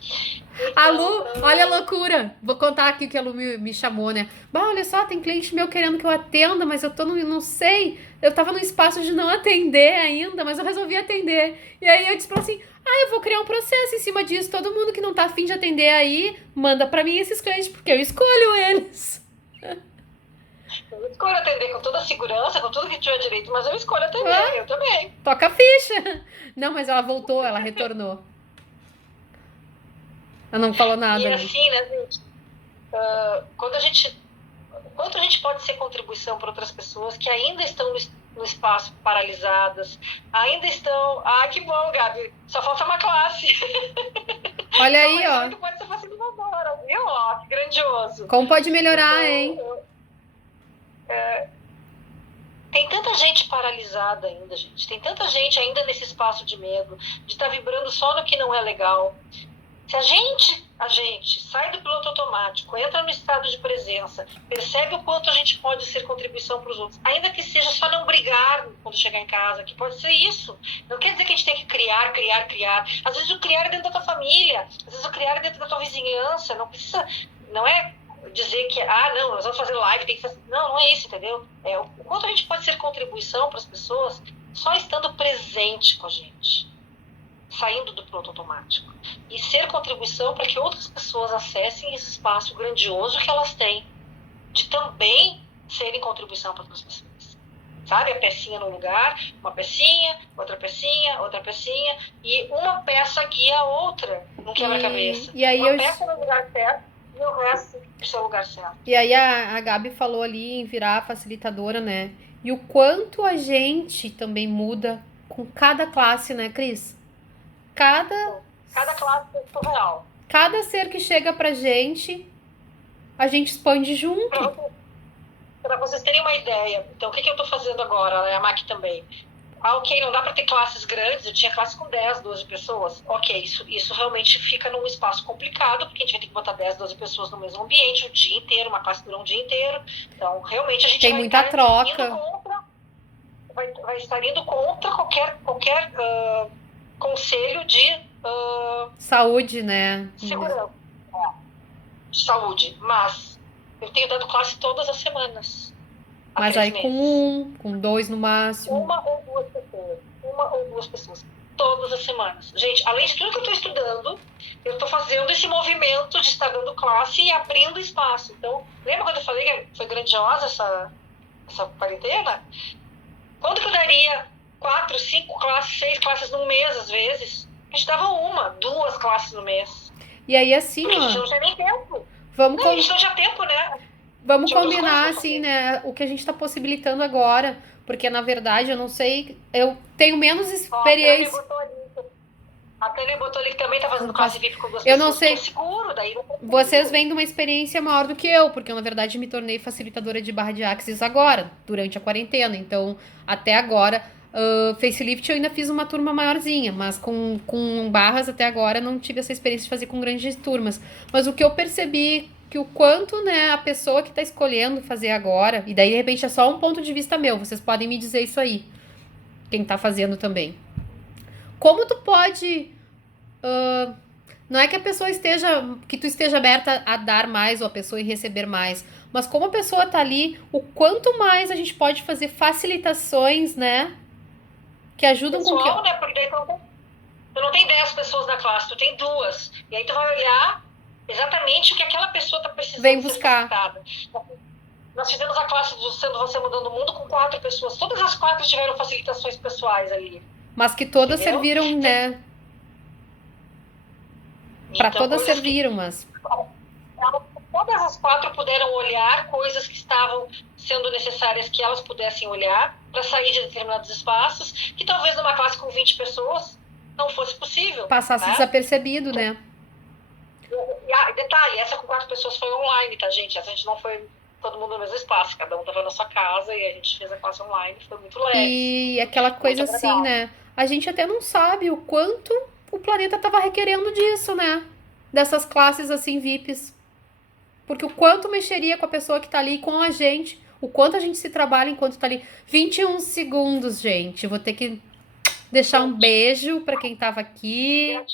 A Lu, olha a loucura. Vou contar aqui o que a Lu me chamou, né? Bah, olha só, tem cliente meu querendo que eu atenda, mas eu tô no, não sei. Eu tava no espaço de não atender ainda, mas eu resolvi atender. E aí eu disse pra ela assim, eu vou criar um processo em cima disso. Todo mundo que não tá afim de atender aí, manda pra mim esses clientes, porque eu escolho eles. Eu escolho atender com toda a segurança, com tudo que tiver direito, mas eu escolho atender, eu também. Toca a ficha. Não, mas ela voltou, ela retornou. Ela não falou nada. E assim, né, gente? Quanto a gente pode ser contribuição para outras pessoas que ainda estão no espaço paralisadas, ainda estão. Ah, que bom, Gabi, só falta uma classe. Olha aí, ó. Pode ser facilitadora, viu? Ó, que grandioso. Como pode melhorar, hein? Tem tanta gente paralisada ainda, gente. Tem tanta gente ainda nesse espaço de medo, de estar vibrando só no que não é legal. Se a gente sai do piloto automático, entra no estado de presença, percebe o quanto a gente pode ser contribuição para os outros, ainda que seja só não brigar quando chegar em casa, que pode ser isso. Não quer dizer que a gente tem que criar. Às vezes o criar é dentro da tua família, às vezes o criar é dentro da tua vizinhança, não é dizer que, não, nós vamos fazer live, tem que fazer. Não é isso, entendeu? O quanto a gente pode ser contribuição para as pessoas só estando presente com a gente, saindo do piloto automático. E ser contribuição para que outras pessoas acessem esse espaço grandioso que elas têm, de também serem contribuição para outras pessoas. Sabe? A pecinha no lugar, uma pecinha, outra pecinha, e uma peça guia a outra num quebra-cabeça. E aí uma peça no lugar certo e o resto no seu lugar certo. E aí a Gabi falou ali em virar facilitadora, né? E o quanto a gente também muda com cada classe, né, Cris? Cada classe é surreal. Cada ser que chega pra gente, a gente expande junto. Para vocês terem uma ideia, então o que eu estou fazendo agora, a MAC também? Ok, não dá para ter classes grandes, eu tinha classe com 10, 12 pessoas. Ok, isso realmente fica num espaço complicado, porque a gente vai ter que botar 10, 12 pessoas no mesmo ambiente o dia inteiro, uma classe dura um dia inteiro. Então, realmente a gente tem muita troca. Vai estar indo contra qualquer conselho de saúde, né? Segurança. De saúde. Mas eu tenho dado classe todas as semanas. Mas aí com 2 no máximo. Uma ou duas pessoas. Todas as semanas. Gente, além de tudo que eu estou estudando, eu estou fazendo esse movimento de estar dando classe e abrindo espaço. Então, lembra quando eu falei que foi grandiosa essa quarentena? Quando que eu daria 4, 5 classes, 6 classes no mês, às vezes? A gente dava 2 classes no mês. E aí, assim, porque a gente não tinha nem tempo. A gente não tinha tempo, né? Vamos combinar, assim, né? O que a gente está possibilitando agora. Porque, na verdade, eu não sei... Eu tenho menos experiência... A Tânia botou ali que também tá fazendo classe VIP com 2 pessoas. Eu não sei. É seguro, daí não vocês vêm de uma experiência maior do que eu, porque eu, na verdade, me tornei facilitadora de barra de Axis agora, durante a quarentena. Então, até agora, facelift eu ainda fiz uma turma maiorzinha, mas com barras até agora não tive essa experiência de fazer com grandes turmas. Mas o que eu percebi, que o quanto, né, a pessoa que tá escolhendo fazer agora, e daí, de repente, é só um ponto de vista meu, vocês podem me dizer isso aí, quem tá fazendo também. Como tu pode... não é que que tu esteja aberta a dar mais ou a pessoa e receber mais, mas como a pessoa tá ali, o quanto mais a gente pode fazer facilitações, né, que ajudam com que... né, porque daí tu não tem 10 pessoas na classe, tu tem 2, e aí tu vai olhar exatamente o que aquela pessoa tá precisando. Vem buscar. Nós fizemos a classe do Sendo Você Mudando o Mundo com 4 pessoas, todas as 4 tiveram facilitações pessoais ali. Mas que todas serviram, né? Para então, todas serviram, mas... Todas as 4 puderam olhar coisas que estavam sendo necessárias que elas pudessem olhar para sair de determinados espaços, que talvez numa classe com 20 pessoas não fosse possível. Passasse desapercebido, né? E detalhe, essa com 4 pessoas foi online, tá, gente? Essa a gente não foi todo mundo no mesmo espaço, cada um estava na sua casa e a gente fez a classe online, foi muito leve, E aquela muito coisa assim, agradável. né? A gente até não sabe o quanto o planeta estava requerendo disso, né? Dessas classes assim VIPs. Porque o quanto mexeria com a pessoa que tá ali, com a gente, o quanto a gente se trabalha enquanto tá ali. 21 segundos, gente. Eu vou ter que deixar um Gente, beijo para quem tava aqui.